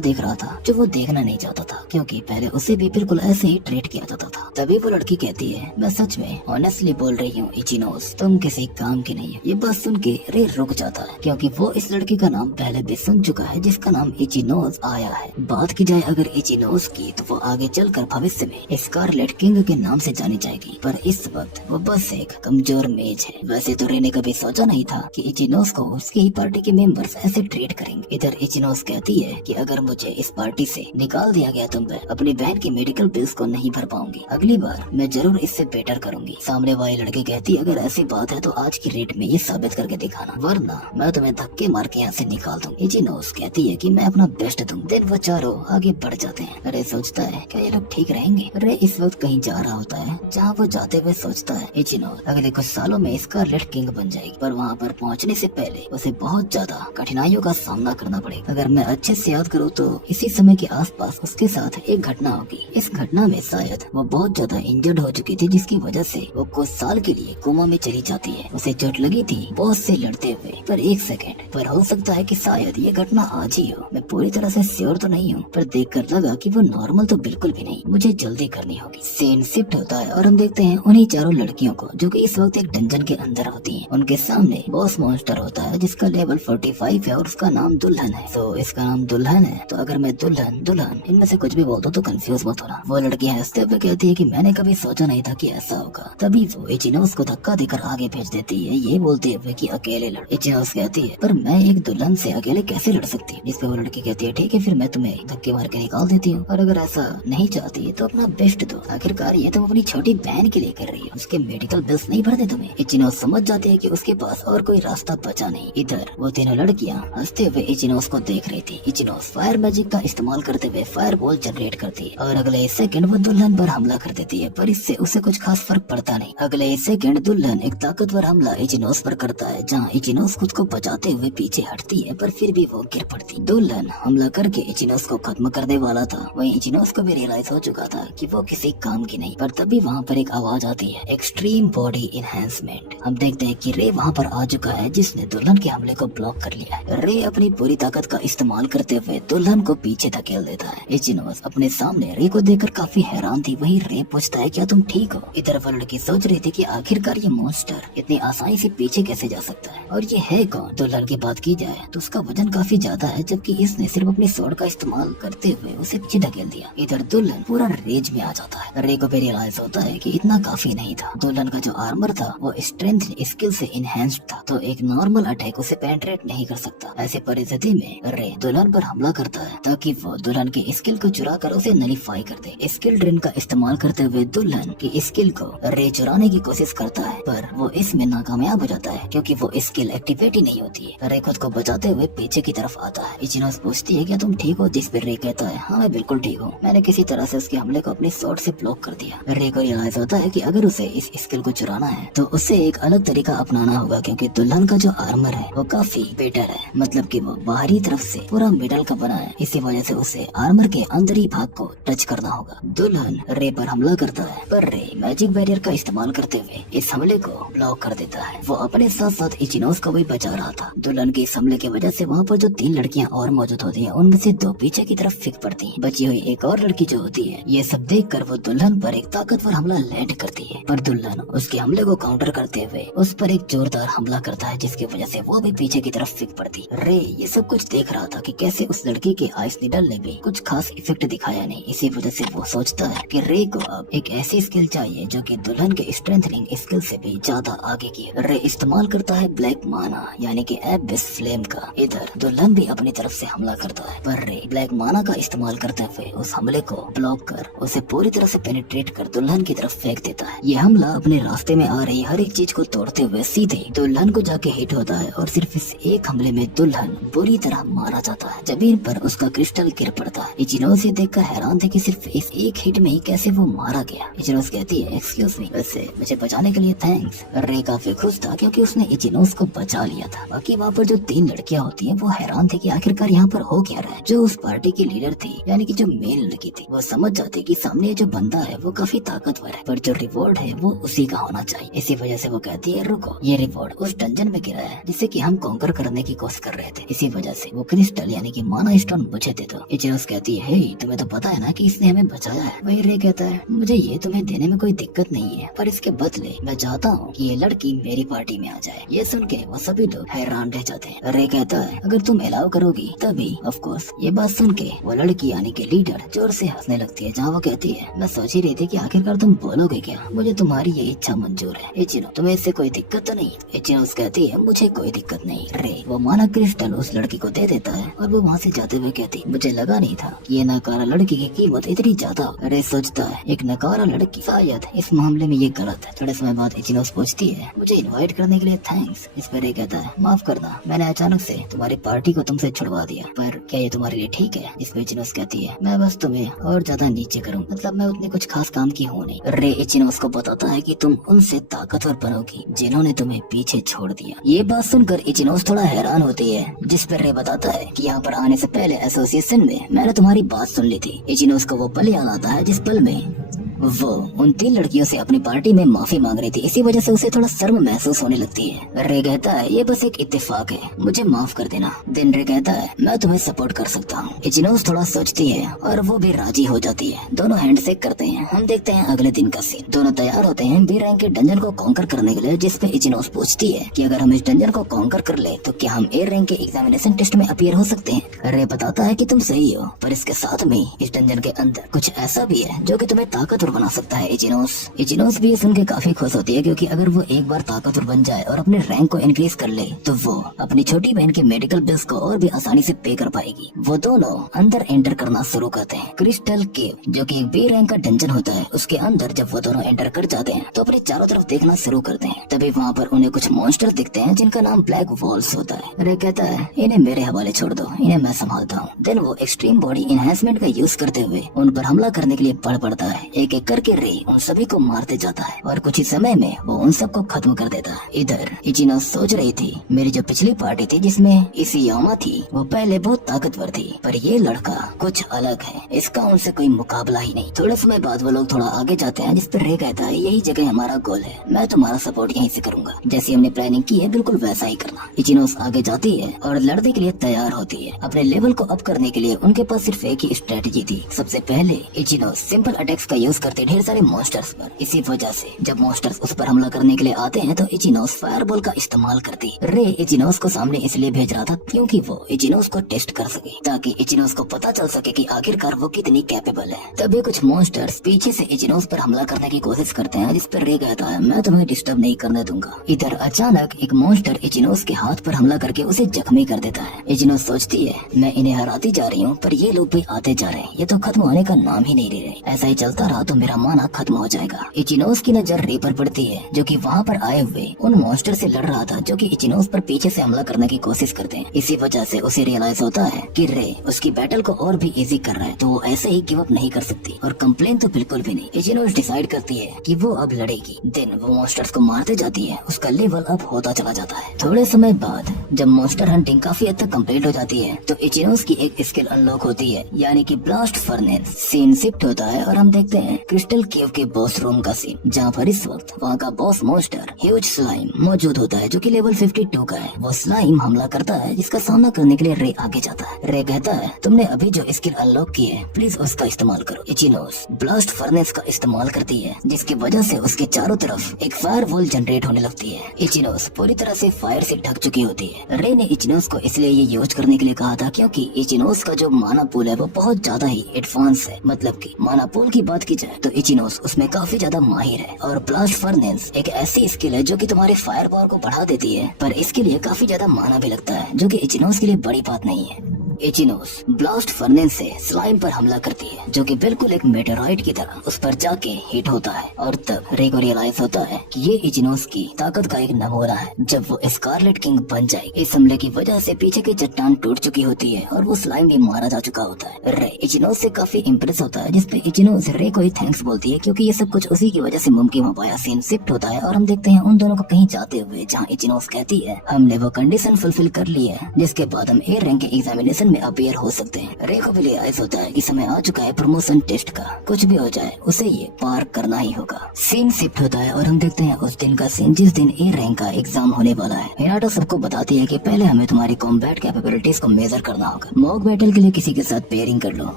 देख रहा था जो वो देखना नहीं चाहता था, क्योंकि पहले उसे भी बिल्कुल ऐसे ही ट्रीट किया जाता था। तभी वो लड़की कहती है, मैं सच में ऑनेस्टली बोल रही हूँ इचिनोस, तुम किसी काम की नहीं है। ये बात सुन के रे रुक जाता है क्योंकि वो इस लड़की का नाम पहले भी सुन चुका है जिसका नाम इचिनोस आया है। बात की जाए अगर इचिनोस की तो वो आगे चलकर भविष्य में स्कारलेट किंग के नाम से जानी जाएगी, पर इस वक्त वो बस एक कमजोर मेज है। वैसे तो रे ने कभी सोचा नहीं था कि इचिनोस को उसकी ही पार्टी के मेंबर्स ऐसे ट्रीट करेंगे। इधर इचिनोस कहती है कि अगर मुझे इस पार्टी से निकाल दिया गया तो मैं अपनी बहन की मेडिकल बिल्स को नहीं भर पाऊंगी। अगली बार मैं जरूर इससे बेटर करूंगी। सामने वाली लड़की कहती है, अगर ऐसी बात है तो आज की रेट में ये साबित करके दिखाना, वरना मैं तुम्हें धक्के मार के यहाँ से निकाल दूंगी। इचिनोस कहती है कि मैं अपना बेस्ट दूंगी। दिन वो चारों आगे बढ़ जाते हैं। रे सोचता है क्या ये लोग ठीक रहेंगे। रे इस वक्त कहीं जा रहा होता है जहाँ वो जाते हुए सोचता है इचिनोस अगले कुछ सालों में स्कारलेट किंग बन जाएगी, पर वहाँ पर पहुँचने से पहले उसे बहुत ज्यादा कठिनाइयों का सामना करना पड़ेगा। अगर मैं अच्छे से याद करूँ तो इसी समय के आसपास उसके साथ एक घटना होगी। इस घटना में शायद वो बहुत ज्यादा इंजर्ड हो चुकी थी जिसकी वजह से वो कुछ साल के लिए कोमा में चली जाती है। उसे चोट लगी थी बॉस से लड़ते हुए, पर एक सेकंड पर हो सकता है कि शायद ये घटना आज ही हो। मैं पूरी तरह से श्योर तो नहीं हूँ, पर देखकर लगा कि वो नॉर्मल तो बिल्कुल भी नहीं। मुझे जल्दी करनी होगी। सीन शिफ्ट होता है और हम देखते हैं उन्हीं चारों लड़कियों को जो कि इस वक्त एक डंजन के अंदर होती हैं। उनके सामने बॉस मॉन्स्टर होता है जिसका लेवल 45 है और उसका नाम दुल्हन है। तो इसका नाम दुल्हन है, तो अगर मैं दुल्हन दुल्हन इनमें से कुछ भी बोल दूं तो कंफ्यूज मत होना। वो लड़कियां हंसते हुए कहती है कि मैंने कभी सोचा नहीं था कि ऐसा होगा। तभी वो इचिनोस को धक्का देकर आगे भेज देती है, ये बोलते हुए कि अकेले लड़। इचिनोस कहती है, पर मैं एक दुल्हन से अकेले कैसे लड़ सकती हूँ। जिस पे वो लड़की कहती है, ठीक है फिर मैं तुम्हें धक्के मार के निकाल देती हूँ, और अगर ऐसा नहीं चाहती तो अपना बेस्ट दो। आखिरकार ये तुम अपनी छोटी बहन के लिए कर रही हो, उसके मेडिकल बिल्स नहीं भरते तुम्हें। इचिनोस समझ जाते हैं कि उसके पास और कोई रास्ता बचा नहीं। इधर वो तीनों लड़कियां हंसते हुए इचिनोस को देख रही थी। इचिनोस फायर मैजिक का इस्तेमाल करते हुए फायर बॉल जनरेट करती है और अगले सेकंड वो दुल्हन पर हमला कर देती है, पर इससे उसे कुछ खास फर्क पड़ता नहीं। अगले सेकंड दुल्हन एक ताकतवर हमला इचिनोस पर करता है, जहाँ इचिनोस खुद को बचाते हुए पीछे हटती है, पर फिर भी वो गिर पड़ती। दुल्हन हमला करके इचिनोस को खत्म करने वाला था। वहीं इचिनोस को भी रियलाइज हो चुका था कि वो किसी काम की नहीं, पर तभी वहाँ पर एक आवाज आती है, एक्सट्रीम बॉडी इनहेंसमेंट। हम देखते हैं कि रे वहाँ पर आ चुका है जिसने दुल्हन के हमले को ब्लॉक कर लिया है। रे अपनी पूरी ताकत का इस्तेमाल करते हुए दुल्हन को पीछे धकेल देता है। इचिनोस अपने सामने रे को देखकर काफी हैरान थी। वहीं रे पूछता है, क्या तुम ठीक हो। इधर वो लड़की सोच रही थी कि आखिरकार ये मॉन्स्टर इतनी आसानी से पीछे कैसे जा सकता है और ये है कौन। दुल्हन की बात की जाए तो उसका वजन काफी ज्यादा है, जबकि इसने सिर्फ अपनी स्वॉर्ड का इस्तेमाल करते हुए उसे पीछे धकेल दिया। इधर दुल्हन पूरा रेज में आ जाता है। रे को भी रियलाइज होता है कि इतना काफी नहीं था। दुल्हन का जो आर्मर था वो स्ट्रेंथ स्किल से इनहेंस्ड था, तो एक नॉर्मल अटैक उसे पेनिट्रेट नहीं कर सकता। ऐसे परिस्थिति में रे दुल्हन पर हमला करता है ताकि वो दुल्हन के स्किल को चुरा कर उसे नलीफाई कर दे। स्किल ड्रेन का इस्तेमाल करते हुए दुल्हन की स्किल को रे चुराने की कोशिश करता है, पर वो इसमें नाकामयाब हो जाता है क्योंकि वो स्किल एक्टिवेट ही नहीं होती है। रे खुद को बचाते हुए पीछे की तरफ आता है। इचिनोस पूछती है, क्या तुम ठीक हो। जिस पर रे कहता है, हाँ मैं बिल्कुल ठीक हूँ, मैंने किसी तरह से उसके हमले को अपनी स्वॉर्ड से ब्लॉक कर दिया। रे को रियलाइज होता है कि अगर उसे इस स्किल को चुराना है तो उसे एक अलग तरीका अपनाना होगा, क्योंकि दुल्हन का जो आर्मर है वो काफी बेटर है, मतलब कि वो बाहरी तरफ से पूरा मेटल का बना है। इसी वजह से उसे आर्मर के अंदरी भाग को टच करना होगा। दुल्हन रे पर हमला करता है, पर रे मैजिक बैरियर का इस्तेमाल करते हुए इस हमले को ब्लॉक कर देता है। वो अपने साथ साथ इचिनोस को भी बचा रहा था। दुल्हन के इस हमले की वजह से वहाँ पर जो 3 लड़कियाँ और मौजूद होती हैं, उनमें से 2 पीछे की तरफ फिक पड़ती हैं। बची हुई एक और लड़की जो होती है, ये सब देखकर वो दुल्हन पर एक ताकतवर हमला लैंड करती है, पर दुल्हन उसके हमले को काउंटर करते हुए उस पर एक जोरदार हमला करता है, जिसकी वजह से वो भी पीछे की तरफ फिक पड़ती। रे ये सब कुछ देख रहा था कि कैसे उस लड़की के आइस नीडल ने भी कुछ खास इफेक्ट दिखाया नहीं। इसी वजह से वो सोचता है कि रे को अब एक ऐसी स्किल चाहिए जो कि दुल्हन के स्ट्रेंथनिंग स्किल से भी ज्यादा आगे की। रे इस्तेमाल करता है ब्लैक माना यानी कि एबिस फ्लेम का। इधर दुल्हन भी अपनी तरफ से हमला करता है, पर रे ब्लैक माना का इस्तेमाल करते हुए उस हमले को ब्लॉक कर उसे पूरी तरह से पेनिट्रेट कर दुल्हन की तरफ फेंक देता है। ये हमला अपने रास्ते में आ रही हर एक चीज को तोड़ते हुए सीधे दुल्हन को जाके हिट होता है और सिर्फ इस एक हमले में दुल्हन बुरी तरह मारा जाता है। जमीन पर उसका क्रिस्टल गिर पड़ता है। इचिनोस ये देखकर हैरान थे कि सिर्फ इस एक हिट में ही कैसे वो मारा गया। इचिनोस कहती है, एक्सक्यूज मी, वैसे मुझे बचाने के लिए थैंक्स। रे काफी खुश था क्योंकि उसने इचिनोस को बचा लिया था। बाकी वहाँ पर जो 3 लड़कियां होती हैं वो हैरान थे कि आखिरकार यहाँ पर हो क्या रहा है। जो उस पार्टी की लीडर थी यानी कि जो मेन लड़की थी, वो समझ जाती कि सामने जो बंदा है वो काफी ताकतवर है, पर जो रिवॉर्ड है वो उसी का होना चाहिए। इसी वजह से वो कहती है, रुको, ये रिवॉर्ड उस डंजन में गिरा है जिसे कि हम कॉन्कर करने की कोशिश कर रहे थे, इसी वजह से वो क्रिस्टल यानी कि माना स्टोन मुझे दे दो। इचिनोस कहती है, हे तुम्हें तो पता है ना कि इसने हमें बचाया है। वही रे कहता है, मुझे ये तुम्हें देने में कोई दिक्कत नहीं है, पर इसके बदले मैं चाहता हूँ कि ये लड़की मेरी पार्टी में आ जाए। ये सुन के वो सभी लोग हैरान रह जाते हैं। रे कहता है, अगर तुम अलाउ करोगी तभी। ऑफ कोर्स ये बात सुन के वो लड़की यानी कि लीडर जोर से हंसने लगती है, जहाँ वो कहती है, मैं सोच ही रही थी कि आखिरकार तुम बोलोगे क्या, मुझे तुम्हारी ये इच्छा मंजूर है। इचिनो तुम्हें इससे कोई दिक्कत तो नहीं? इचिनोस कहती है, मुझे कोई दिक्कत नहीं। रे वो माना क्रिस्टल उस लड़की को दे देता है और वो वहाँ से जाते हुए कहती, मुझे लगा नहीं था कि ये नकारा लड़की की कीमत इतनी ज्यादा। रे सोचता है, एक नकारा लड़की, शायद इस मामले में ये गलत है। थोड़े समय बाद इचिनोस पूछती है, मुझे इनवाइट करने के लिए थैंक्स। इस पर रे कहता है, माफ करना, मैंने अचानक से तुम्हारी पार्टी को तुमसे छुड़वा दिया, पर क्या ये तुम्हारे लिए ठीक है? इस पर इचिनोस कहती है, मैं बस तुम्हें और ज्यादा नीचे करूँ, मतलब मैं उतनी कुछ खास काम की हूँ नहीं। रे इचिनोस को बताता है कि तुम उनसे ताकतवर बनोगी जिन्होंने तुम्हें पीछे छोड़ दिया। ये बात सुनकर इचिनोस थोड़ा हैरान होती है, जिस पर रे बताता है कि यहाँ पर आने से पहले एसोसिएशन में मैंने तुम्हारी बात सुन ली थी। इचिनोस को वो पल याद आता है जिस पल में वो उन 3 लड़कियों से अपनी पार्टी में माफी मांग रही थी, इसी वजह से उसे थोड़ा शर्म महसूस होने लगती है। रे कहता है, ये बस एक इत्तेफाक है, मुझे माफ कर देना। दिन रे कहता है, मैं तुम्हें सपोर्ट कर सकता हूँ। इचिनोस थोड़ा सोचती है और वो भी राजी हो जाती है। दोनों हैंडशेक करते हैं। हम देखते हैं अगले दिन का सीन। दोनों तैयार होते हैं बी रैंक के डंजन को कॉन्कर करने के लिए, जिसपे इचिनोस पूछती है कि अगर हम इस डंजन को कॉन्कर कर ले तो क्या हम ए रैंक के एग्जामिनेशन टेस्ट में अपीयर हो सकते हैं? रे बताता है कि तुम सही हो, पर इसके साथ में इस डंजन के अंदर कुछ ऐसा भी है जो कि तुम्हें ताकतवर बना सकता है। इचिनोस भी ये सुन के काफी खुश होती है, क्योंकि अगर वो एक बार ताकतवर बन जाए और अपने रैंक को इंक्रीज कर ले तो वो अपनी छोटी बहन के मेडिकल बिल्स को और भी आसानी से पे कर पाएगी। वो दोनों अंदर एंटर करना शुरू करते हैं। क्रिस्टल केव, जो कि एक बी रैंक का डंजन होता है, उसके अंदर जब वो दोनों एंटर कर जाते हैं तो अपने चारों तरफ देखना शुरू करते हैं। तभी वहाँ पर उन्हें कुछ मॉन्स्टर दिखते हैं जिनका नाम ब्लैक वॉल्स होता है। रे कहता है, इन्हें मेरे हवाले छोड़ दो, इन्हें मैं संभालता हूँ। देन वो एक्सट्रीम बॉडी इनहेंसमेंट का यूज करते हुए उन पर हमला करने के लिए बढ़ पड़ता है। एक एक करके रे उन सभी को मारते जाता है और कुछ ही समय में वो उन सबको खत्म कर देता है। इधर इचिनोस सोच रही थी, मेरी जो पिछली पार्टी थी जिसमें इसियामा थी, वो पहले बहुत ताकतवर थी, पर ये लड़का कुछ अलग है, इसका उनसे कोई मुकाबला ही नहीं। थोड़े समय बाद वो लोग थोड़ा आगे जाते हैं, जिस पर रे कहता है, यही जगह हमारा गोल है, मैं तुम्हारा सपोर्ट यहीं से करूंगा, जैसे हमने प्लानिंग की है बिल्कुल वैसा ही करना। इचिनोस आगे जाती है और लड़ने के लिए तैयार होती है। अपने लेवल को अप करने के लिए उनके पास सिर्फ एक ही स्ट्रेटेजी थी। सबसे पहले इचिनोस सिंपल अटैक्स का यूज करते ढेर सारे मॉन्स्टर्स पर। इसी वजह से जब मॉन्स्टर्स उस पर हमला करने के लिए आते हैं तो इचिनोस फायरबॉल का इस्तेमाल करती। रे इचिनोस को सामने इसलिए भेज रहा था क्योंकि वो इचिनोस को टेस्ट कर सके, ताकि इचिनोस को पता चल सके कि आखिरकार वो कितनी कैपेबल है। तभी कुछ मॉन्स्टर्स पीछे से इचिनोस पर हमला करने की कोशिश करते हैं, जिस पर रे कहता है, मैं तुम्हें डिस्टर्ब नहीं करने दूंगा। इधर अचानक एक मॉन्स्टर इचिनोस के हाथ पर हमला करके उसे जख्मी कर देता है। इचिनोस सोचती है, मैं इन्हें हराती जा रही हूँ, पर ये लोग भी आते जा रहे हैं, ये तो खत्म होने का नाम ही नहीं ले रहे। ऐसा ही चलता रहा तो मेरा माना खत्म हो जाएगा। इचिनोस की नजर रे पर पड़ती है, जो कि वहाँ पर आए हुए उन मॉन्स्टर से लड़ रहा था, जो कि इचिनोस पर पीछे से हमला करने की कोशिश करते हैं। इसी वजह से उसे रियलाइज होता है कि रे उसकी बैटल को और भी इजी कर रहा है, तो वो ऐसे ही गिव अप नहीं कर सकती और कंप्लेन तो बिल्कुल भी नहीं। इचिनोस डिसाइड करती है कि वो अब लड़ेगी। देन वो मॉन्स्टर्स को मारते जाती है, उसका लेवल अप होता चला जाता है। थोड़े समय बाद जब मॉन्स्टर हंटिंग काफी हद तक कंप्लीट हो जाती है तो इचिनोस की एक स्किल अनलॉक होती है, यानी कि ब्लास्ट फर्नेस। सीन शिफ्ट होता है और हम देखते हैं क्रिस्टल केव के बॉस रूम का सीन, जहाँ पर इस वक्त वहाँ का बॉस मॉन्स्टर ह्यूज स्लाइम मौजूद होता है, जो कि लेवल 52 का है। वो स्लाइम हमला करता है, जिसका सामना करने के लिए रे आगे जाता है। रे कहता है, तुमने अभी जो स्किल अनलॉक की है प्लीज उसका इस्तेमाल करो। इचिनोस ब्लास्ट फर्नेस का इस्तेमाल करती है, जिसकी वजह से उसके चारों तरफ एक फायर वॉल जनरेट होने लगती है। इचिनोस पूरी तरह से फायर से ढक चुकी होती है। रे ने इचिनोस को इसलिए ये यूज करने के लिए कहा था क्योंकि इचिनोस का जो माना पूल है वो बहुत ज्यादा ही एडवांस है, मतलब कि माना पूल की बात की जाए तो इचिनोस उसमें काफी ज्यादा माहिर है। और ब्लास्ट फर्नेस एक ऐसी स्किल है जो कि तुम्हारे फायर पावर को बढ़ा देती है, पर इसके लिए काफी ज्यादा माना भी लगता है, जो कि इचिनोस के लिए बड़ी बात नहीं है। इचिनोस ब्लास्ट फर्नेस से स्लाइम पर हमला करती है, जो कि बिल्कुल एक मेटेराइट की तरह उस पर जाके हिट होता है। और तब रे को रियलाइज होता है कि ये इचिनोस की ताकत का एक नमूना है। जब वो स्कारलेट किंग बन जाएगी, इस हमले की वजह से पीछे की चट्टान टूट चुकी होती है और वो स्लाइम भी मारा जा चुका होता है। रे इचिनोस से काफी इम्प्रेस होता है, जिसपे इचिनोस रे को ही थैंक्स बोलती है, क्योंकि ये सब कुछ उसी की वजह से मुमकिन हो पाया। सीन शिफ्ट होता है और हम देखते हैं उन दोनों को कहीं जाते हुए, जहाँ इचिनोस कहती है, हमने वो कंडीशन फुलफिल कर ली है जिसके बाद हम ए रैंक के एग्जामिनेशन में अपीयर हो सकते हैं। रे को भी रियलाइज होता है कि समय आ चुका है प्रमोशन टेस्ट का, कुछ भी हो जाए उसे ये पार करना ही होगा। सीन शिफ्ट होता है और हम देखते हैं उस दिन का सीन जिस दिन ए रैंक का एग्जाम होने वाला है। हिनाटा सबको बताती है कि पहले हमें तुम्हारी कॉम्बैट कैपेबिलिटीज को मेजर करना होगा। मॉक बैटल के लिए किसी के साथ पेयरिंग कर लो।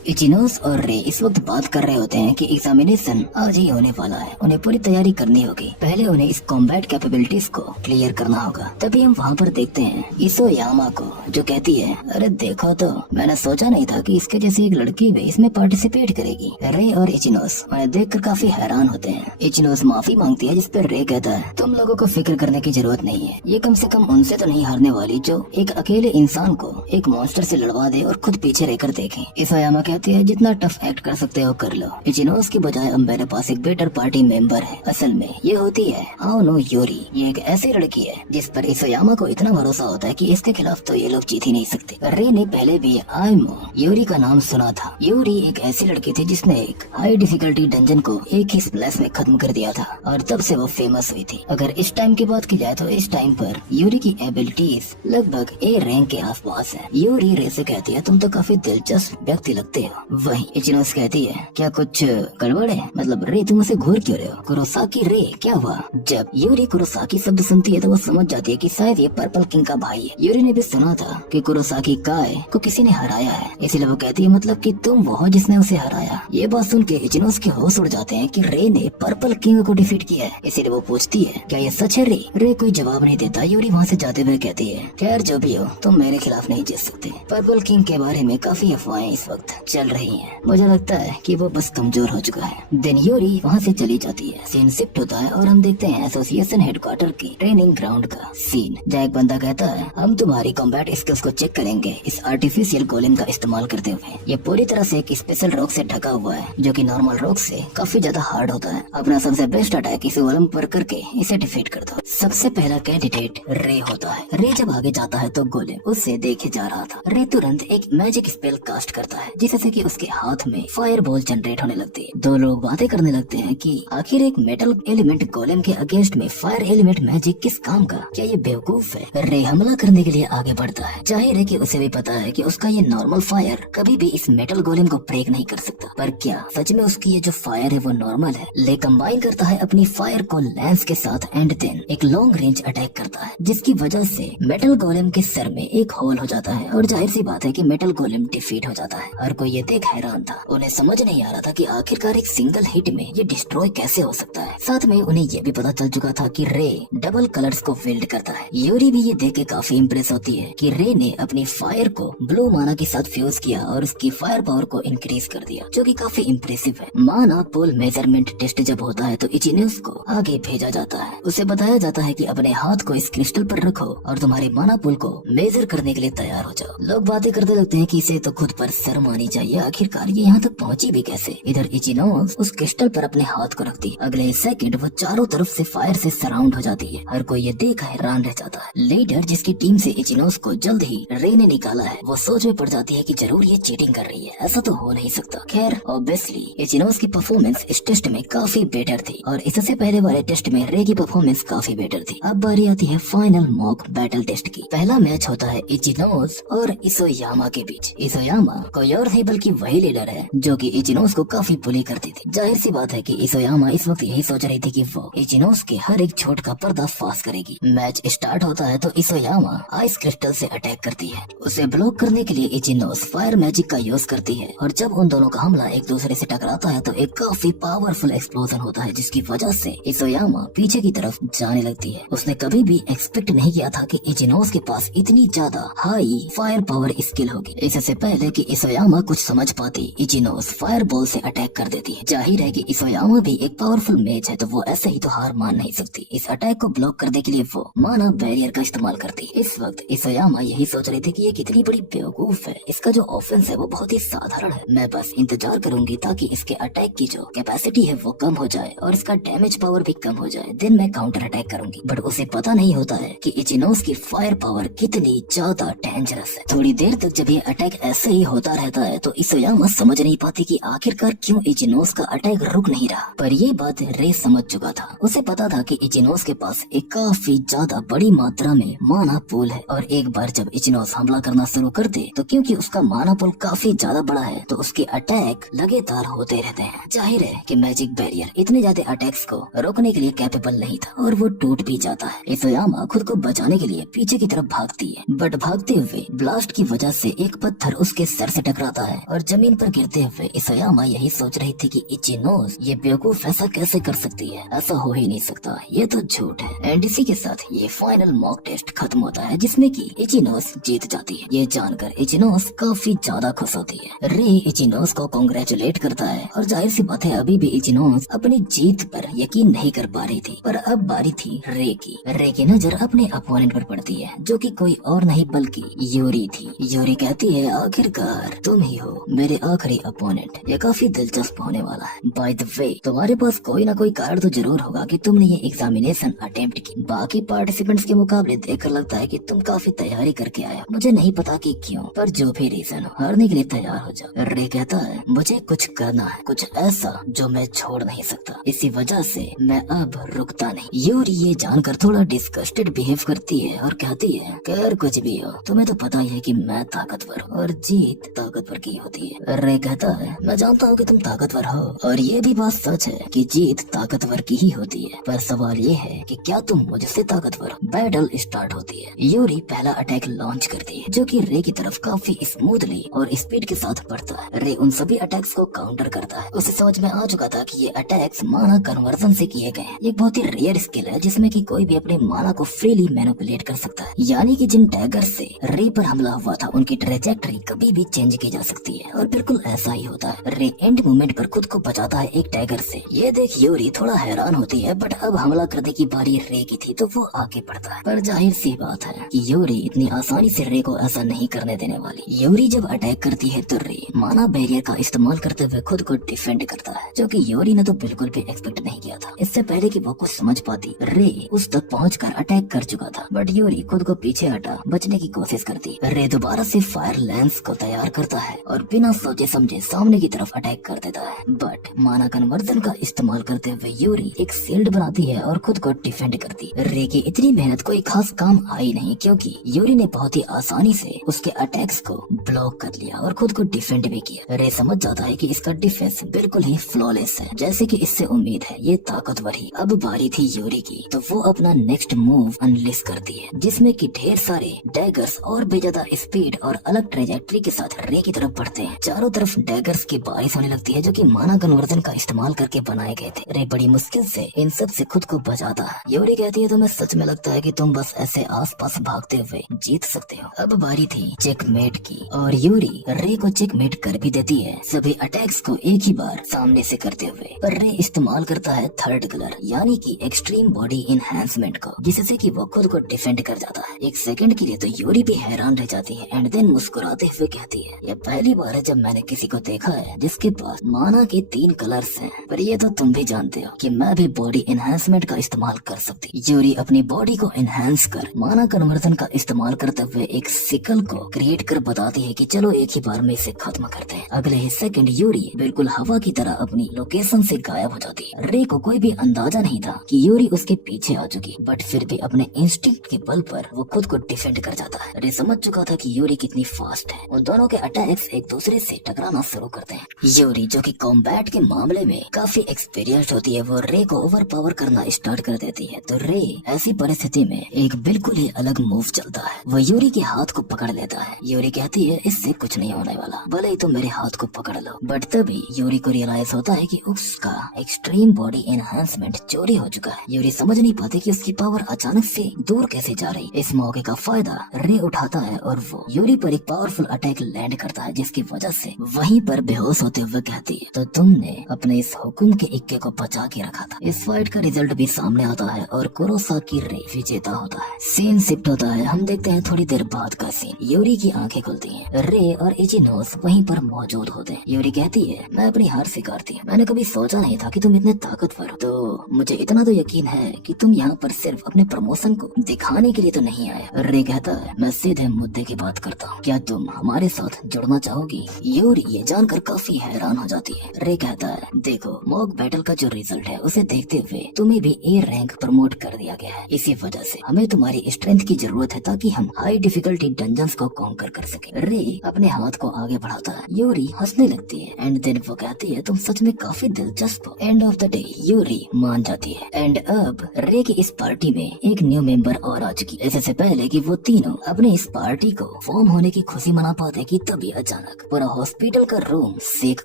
इचिनोस और रे इस वक्त बात कर रहे होते हैं कि एग्जामिनेशन आज ही होने वाला है, उन्हें पूरी तैयारी करनी होगी। पहले उन्हें इस कॉम्बैट कैपेबिलिटीज को क्लियर करना होगा। तभी हम वहाँ पर देखते हैं इसोयामा को, जो कहती है अरे देखो तो, मैंने सोचा नहीं था कि इसके जैसी एक लड़की भी इसमें पार्टिसिपेट करेगी। रे और इचिनोस उन्हें देखकर काफी हैरान होते हैं। इचिनोस माफी मांगती है जिस पर रे कहता है तुम लोगों को फिक्र करने की जरूरत नहीं है, ये कम से कम उनसे तो नहीं हारने वाली जो एक अकेले इंसान को एक मॉन्स्टर से लड़वा दे और खुद पीछे रहकर देखे। इसोयामा कहती है जितना टफ एक्ट कर सकते हो कर लो। इचिनोस की बजाय अब मेरे पास एक बेटर पार्टी मेंबर है। असल में ये होती है आओनो योरी। ये एक ऐसी लड़की है जिस पर इसोयामा को इतना भरोसा होता है कि इसके खिलाफ तो ये लोग जीत ही नहीं सकते। रे ने पहले भी आइमो योरी का नाम सुना था। योरी एक ऐसी लड़की थी जिसने एक हाई डिफिकल्टी डंजन को एक ही स्प्लैश में खत्म कर दिया था और तब से वो फेमस हुई थी। अगर इस टाइम की बात की जाए तो इस टाइम पर यूरी की एबिलिटीज लगभग ए रैंक के आसपास है। यूरी रे से कहती है तुम तो काफी दिलचस्प व्यक्ति लगते हो। वहीं इचिनोस कहती है क्या कुछ गड़बड़ है, मतलब रे तुम उसे घूर क्यों रहे हो? कुरोसाकी रे क्या हुआ? जब यूरी कुरोसाकी शब्द सुनती है तो वो समझ जाती है कि शायद ये पर्पल किंग का भाई है। यूरी ने भी सुना था कि कुरोसाकी काय को किसी ने हराया है, इसीलिए वो कहती है मतलब कि तुम वो हो जिसने उसे हराया। ये बात सुन के इचिनोस के होश उड़ जाते हैं कि रे ने पर्पल किंग को डिफीट किया है, इसीलिए वो पूछती है क्या ये सच है रे? रे कोई जवाब नहीं देता। यूरी वहाँ से जाते हुए कहती है खैर जो भी हो तुम मेरे खिलाफ नहीं जीत सकते। पर्पल किंग के बारे में काफी अफवाहें इस वक्त चल रही हैं। मुझे लगता है कि वो बस कमजोर हो चुका है। देन यूरी वहाँ से चली जाती है। सीन शिफ्ट होता है और हम देखते हैं एसोसिएशन हेडक्वार्टर की ट्रेनिंग ग्राउंड का सीन, जहाँ एक बंदा कहता है हम तुम्हारी कॉम्बैट स्किल्स को चेक करेंगे इस आर्टिफिशियल गोलेम का इस्तेमाल करते हुए। ये पूरी तरह से एक स्पेशल रॉक से ढका हुआ है जो कि नॉर्मल रॉक से काफी ज्यादा हार्ड होता है। अपना सबसे बेस्ट अटैक इस गोलेम पर करके इसे डिफीट कर दो। सबसे पहला कैंडिडेट रे होता है। रे जब आगे जाता है तो गोलेम उससे देखे जा रहा था। रे तुरंत एक मैजिक स्पेल कास्ट करता है जिससे कि उसके हाथ में फायर बॉल जनरेट होने लगती है। दो लोग बातें करने लगते हैं कि आखिर एक मेटल एलिमेंट गोलेम के अगेंस्ट में फायर एलिमेंट मैजिक किस काम का? क्या ये बेवकूफ है? रे हमला करने के लिए आगे बढ़ता है। जाहिर है कि उसे भी पता है कि उसका ये नॉर्मल फायर कभी भी इस मेटल गोलेम को ब्रेक नहीं कर सकता। पर क्या सच में उसकी ये जो फायर है वो नॉर्मल है? ले कंबाइन करता है अपनी फायर को लैंस के साथ एंड देन एक लॉन्ग रेंज अटैक करता है जिसकी वजह से मेटल गोलेम के सर में एक होल हो जाता है और जाहिर सी बात है कि मेटल गोलेम डिफीट हो जाता है। हर कोई ये देख हैरान था। उन्हें समझ नहीं आ रहा था कि आखिरकार एक सिंगल हिट में ये डिस्ट्रॉय कैसे हो सकता है। साथ में उन्हें ये भी पता चल चुका था कि रे डबल कलर्स को फील्ड करता है। यूरी भी ये देख के काफी इम्प्रेस होती है कि रे ने अपनी फायर को ब्लू माना के साथ फ्यूज किया और उसकी फायर पावर को इंक्रीज कर दिया, जो कि काफी इम्प्रेसिव है। माना पुल मेजरमेंट टेस्ट जब होता है तो इचिनोस को आगे भेजा जाता है। उसे बताया जाता है कि अपने हाथ को इस क्रिस्टल पर रखो और तुम्हारे माना पुल को मेजर करने के लिए तैयार हो जाओ। लोग बातें करते लगते हैं कि इसे तो खुद पर शर्म आनी चाहिए, आखिरकार ये यहाँ तक पहुँची भी कैसे? इधर इचिनोस उस क्रिस्टल पर अपने हाथ को रखती है। अगले सेकंड वो चारों तरफ से फायर से सराउंड हो जाती है। हर कोई ये देख हैरान रह जाता है। लीडर जिसकी टीम से इचिनोस को जल्द ही रे ने निकाला है वो सोच में पड़ जाती है कि जरूर ये चीटिंग कर रही है, ऐसा तो हो नहीं सकता। खैर ऑब्वियसली इचिनोस की परफॉर्मेंस इस टेस्ट में काफी बेटर थी और इससे पहले वाले टेस्ट में रे की परफॉर्मेंस काफी बेटर थी। अब बारी आती है फाइनल मॉक बैटल टेस्ट की। पहला मैच होता है इचिनोस और इसोयामा के बीच। इसोयामा कोई और नहीं बल्कि वही लीडर है जो कि इचिनोस को काफी बुली करती थी। जाहिर सी बात है कि इसोयामा इस वक्त यही सोच रही थी कि वो इचिनोस के हर एक छोट का पर्दाफाश करेगी। मैच स्टार्ट होता है तो इसोयामा आइस क्रिस्टल से अटैक करती है। उसे ब्लॉक करने के लिए इचिनोस फायर मैजिक का यूज करती है और जब उन दोनों का हमला एक दूसरे से टकराता है तो एक काफी पावरफुल एक्सप्लोजन होता है जिसकी वजह से इसोयामा पीछे की तरफ जाने लगती है। उसने कभी भी एक्सपेक्ट नहीं किया था कि इचिनोस के पास इतनी ज्यादा हाई फायर पावर स्किल होगी। इससे पहले कि इसोयामा कुछ समझ पाती इचिनोस फायर बॉल से अटैक कर देती है। जाहिर है कि इसोयामा भी एक पावरफुल मैच है तो वो ऐसे ही तो हार मान नहीं सकती। इस अटैक को ब्लॉक करने के लिए वो माना बैरियर का इस्तेमाल करती है। इस वक्त इसोयामा यही सोच रही थी कि ये कितनी बड़ी बेवकूफ है, इसका जो ऑफेंस है वो बहुत ही साधारण है। मैं बस इंतजार करूंगी ताकि इसके अटैक की जो कैपेसिटी है वो कम हो जाए और इसका डैमेज पावर भी कम हो जाए, देन मैं काउंटर अटैक करूंगी। बट उसे पता नहीं होता है कि इचिनोस की फायर पावर कितनी ज्यादा डेंजरस है। थोड़ी देर तक जब ये अटैक ऐसे ही होता रहता है तो इसोयामा समझ नहीं पाती कि आखिरकार क्यों इचिनोस का अटैक रुक नहीं रहा। पर ये बात रे समझ चुका था। उसे पता था कि इचिनोस के पास एक काफी ज्यादा बड़ी मात्रा में माना पूल है और एक बार जब इचिनोस हमला करना शुरू कर दे तो क्योंकि उसका माना पुल काफी ज्यादा बड़ा है तो उसके अटैक लगातार होते रहते हैं। जाहिर है कि मैजिक बैरियर इतने ज्यादा अटैक्स को रोकने के लिए कैपेबल नहीं था और वो टूट भी जाता है। इसोयामा खुद को बचाने के लिए पीछे की तरफ भागती है, बट भागते हुए ब्लास्ट की वजह से एक पत्थर उसके सर से टकराता है और जमीन पर गिरते हुए इसोयामा यही सोच रही थी कि इचिनोस ये बेवकूफ ऐसा कैसे कर सकती है, ऐसा हो ही नहीं सकता, ये तो झूठ है। एंड इसी के साथ ये फाइनल मॉक टेस्ट खत्म होता है जिसमें कि इचिनोस जीत जाती है। ये जानकर इचिनोस काफी ज्यादा खुश होती है। रे इचिनोस को कांग्रेचुलेट करता है और जाहिर सी बात है अभी भी इचिनोस अपनी जीत पर यकीन नहीं कर पा रही थी, पर अब बारी थी रे की। रे की नजर अपने अपोनेंट पर पड़ती है जो कि कोई और नहीं बल्कि यूरी थी। यूरी कहती है आखिरकार तुम ही हो मेरे आखिरी अपोनेंट, ये काफी दिलचस्प होने वाला है। बाय द वे तुम्हारे पास कोई ना कोई कारण तो जरूर होगा कि तुमने ये एग्जामिनेशन अटेम्प्ट की। बाकी पार्टिसिपेंट्स के मुकाबले देखकर लगता है कि तुम काफी तैयारी करके आए हो। मुझे नहीं पता कि क्यों, पर जो भी रीजन हो हारने के लिए तैयार हो जाओ। रे कहता है मुझे कुछ करना है, कुछ ऐसा जो मैं छोड़ नहीं सकता, इसी वजह से मैं अब रुकता नहीं। यूरी ये जानकर थोड़ा डिस्गस्टेड बिहेव करती है और कहती है खैर कुछ भी हो, तुम्हें तो पता ही है कि मैं ताकतवर हूँ और जीत ताकतवर की होती है। रे कहता है मैं जानता हूँ कि तुम ताकतवर हो और ये भी बात सच है कि जीत ताकतवर की ही होती है, पर सवाल ये है कि क्या तुम मुझसे ताकतवर हो। बैटल स्टार्ट होती है। यूरी पहला अटैक लॉन्च करती है जो कि रे की तरफ काफी स्मूथली और स्पीड के साथ बढ़ता है। रे उन सभी अटैक्स को काउंटर करता है। उसे समझ में आ चुका था कि ये अटैक्स माना कन्वर्जन से किए गए हैं। एक बहुत ही रेयर स्किल है जिसमें कि कोई भी अपने माना को फ्रीली मैनिपुलेट कर सकता है, यानी कि जिन डैगर से रे पर हमला हुआ था उनकी ट्रेजेक्टरी कभी भी चेंज की जा सकती है और बिल्कुल ऐसा ही होता है। रे एंड मोमेंट पर खुद को बचाता है एक डैगर से। ये देख यूरी थोड़ा हैरान होती है, बट अब हमला करने की बारी रे की थी तो वो आगे बढ़ता है। पर जाहिर सी बात है कि यूरी इतनी आसानी से रे को ऐसा नहीं करने देने वाली। यूरी जब अटैक करती है तो रे माना बैरियर का इस्तेमाल करते हुए खुद को डिफेंड करता है, जो कि यूरी ने तो बिल्कुल भी एक्सपेक्ट नहीं किया था। इससे पहले कि वो कुछ समझ पाती रे उस तक पहुंचकर अटैक कर चुका था, बट यूरी खुद को पीछे हटा बचने की कोशिश करती। रे दोबारा से फायर लेंस को तैयार करता है और बिना सोचे समझे सामने की तरफ अटैक कर देता है, बट माना कन्वर्जन का इस्तेमाल करते हुए यूरी एक शील्ड बनाती है और खुद को डिफेंड करती। रे की इतनी मेहनत कोई खास काम आई नहीं क्योंकि यूरी ने बहुत ही आसानी से उसके अटैक्स को ब्लॉक कर लिया और खुद को डिफेंड भी किया। रे समझ जाता है कि इसका डिफेंस बिल्कुल ही फ्लॉलेस है, जैसे कि इससे उम्मीद है ये ताकतवर ही। अब बारी थी यूरी की, तो वो अपना नेक्स्ट मूव अनलिस्ट करती है जिसमें कि ढेर सारे डैगर्स और भी ज्यादा स्पीड और अलग ट्रेजेक्टरी के साथ रे की तरफ बढ़ते हैं। चारों तरफ डैगर्स की बारिश होने लगती है जो कि माना कन्वर्जन का इस्तेमाल करके बनाए गए थे। रे बड़ी मुश्किल से इन सब से खुद को बचाता है। यूरी कहती है तुम्हें सच में लगता है कि तुम बस ऐसे आसपास भागते हुए जीत सकते हो। अब बारी थी चेकमेट की और यूरी रे को चेकमेट कर भी देती है, सभी अटैक्स को एक ही बार सामने से करते हुए। पर रे इस्तेमाल करता है थर्ड कलर यानी कि एक्सट्रीम बॉडी इनहैंसमेंट को, जिससे कि वो खुद को डिफेंड कर जाता है। एक सेकंड के लिए तो यूरी भी हैरान रह जाती है एंड देन मुस्कुराते हुए कहती है यह पहली बार है जब मैंने किसी को देखा है जिसके पास माना के 3 कलर्स हैं, पर ये तो तुम भी जानते हो कि मैं भी बॉडी एनहांसमेंट का इस्तेमाल कर सकती। यूरी अपनी बॉडी को एनहांस कर माना कन्वर्जन का इस्तेमाल करते हुए एक सिकल को क्रिएट कर बताती है कि चलो एक ही बार में इसे खत्म करते हैं। अगले ही सेकंड यूरी बिल्कुल हवा की तरह अपनी लोकेशन से गायब हो जाती है। रे को कोई भी अंदाजा नहीं था कि यूरी उसके पीछे आ चुकी, बट फिर भी अपने इंस्टिंक्ट के बल पर वो खुद को डिफेंड कर जाता है। रे समझ चुका था कि यूरी कितनी फास्ट है। उन दोनों के अटैक्स एक दूसरे से टकराना शुरू करते हैं। यूरी जो कि कॉम्बैट के मामले में काफी एक्सपीरियंस्ड होती है, वो रे को ओवर पावर करना स्टार्ट कर देती है। तो रे ऐसी परिस्थिति में एक बिल्कुल ही अलग मूव चलता है। वो यूरी के हाथ को पकड़ लेता है। यूरी कहती है इससे कुछ नहीं होने वाला, भले ही तुम मेरे हाथ को पकड़ लो। बट तभी यूरी को रियलाइज होता है कि उसका एक्सट्रीम बॉडी एनहांसमेंट चोरी हो चुका है। यूरी समझ नहीं पाती कि उसकी पावर अचानक से दूर कैसे जा रही। इस मौके का फायदा रे उठाता है और वो यूरी पर एक पावरफुल अटैक लैंड करता है, जिसकी वजह से वहीं पर बेहोश होते हुए कहती है तो तुमने अपने इस हुकुम के इक्के को बचा के रखा था। इस फाइट का रिजल्ट भी सामने आता है और कुरोसाकी रे विजेता होता है। सीन शिफ्ट होता है। हम देखते हैं थोड़ी देर बाद का सीन। यूरी की आंखें खुलती हैं। रे और इचिनोस वहीं पर मौजूद होते हैं। यूरी कहती है मैं अपनी हार स्वीकारती हूँ। मैंने कभी सोचा नहीं था कि तुम इतने ताकतवर हो। तो मुझे इतना तो यकीन है कि तुम यहाँ पर सिर्फ अपने प्रमोशन को दिखाने के लिए तो नहीं आए। रे कहता है मैं सीधे मुद्दे की बात करता हूँ, क्या तुम हमारे साथ जुड़ना चाहोगी? यूरी ये जानकर काफी काफी हैरान हो जाती है। रे कहता है देखो मॉक बैटल का जो रिजल्ट है उसे देखते हुए तुम्हें भी ए रैंक प्रमोट कर दिया गया है। इसी वजह से हमें तुम्हारी स्ट्रेंथ की जरूरत है ताकि हम हाई डिफिकल्टी डंजन्स को कॉन्कर कर सके। रे अपने हाथ को आगे बढ़ाता है। यूरी हंसने लगती है एंड देन वो कहती है तुम सच में काफी दिलचस्प हो। End of the day Yuri मान जाती है। एंड अब रे की इस पार्टी में एक न्यू मेंबर और आ चुकी है। इससे पहले कि वो तीनों अपने इस पार्टी को फॉर्म होने की खुशी मना पाते कि तभी अचानक पूरा हॉस्पिटल का रूम शेक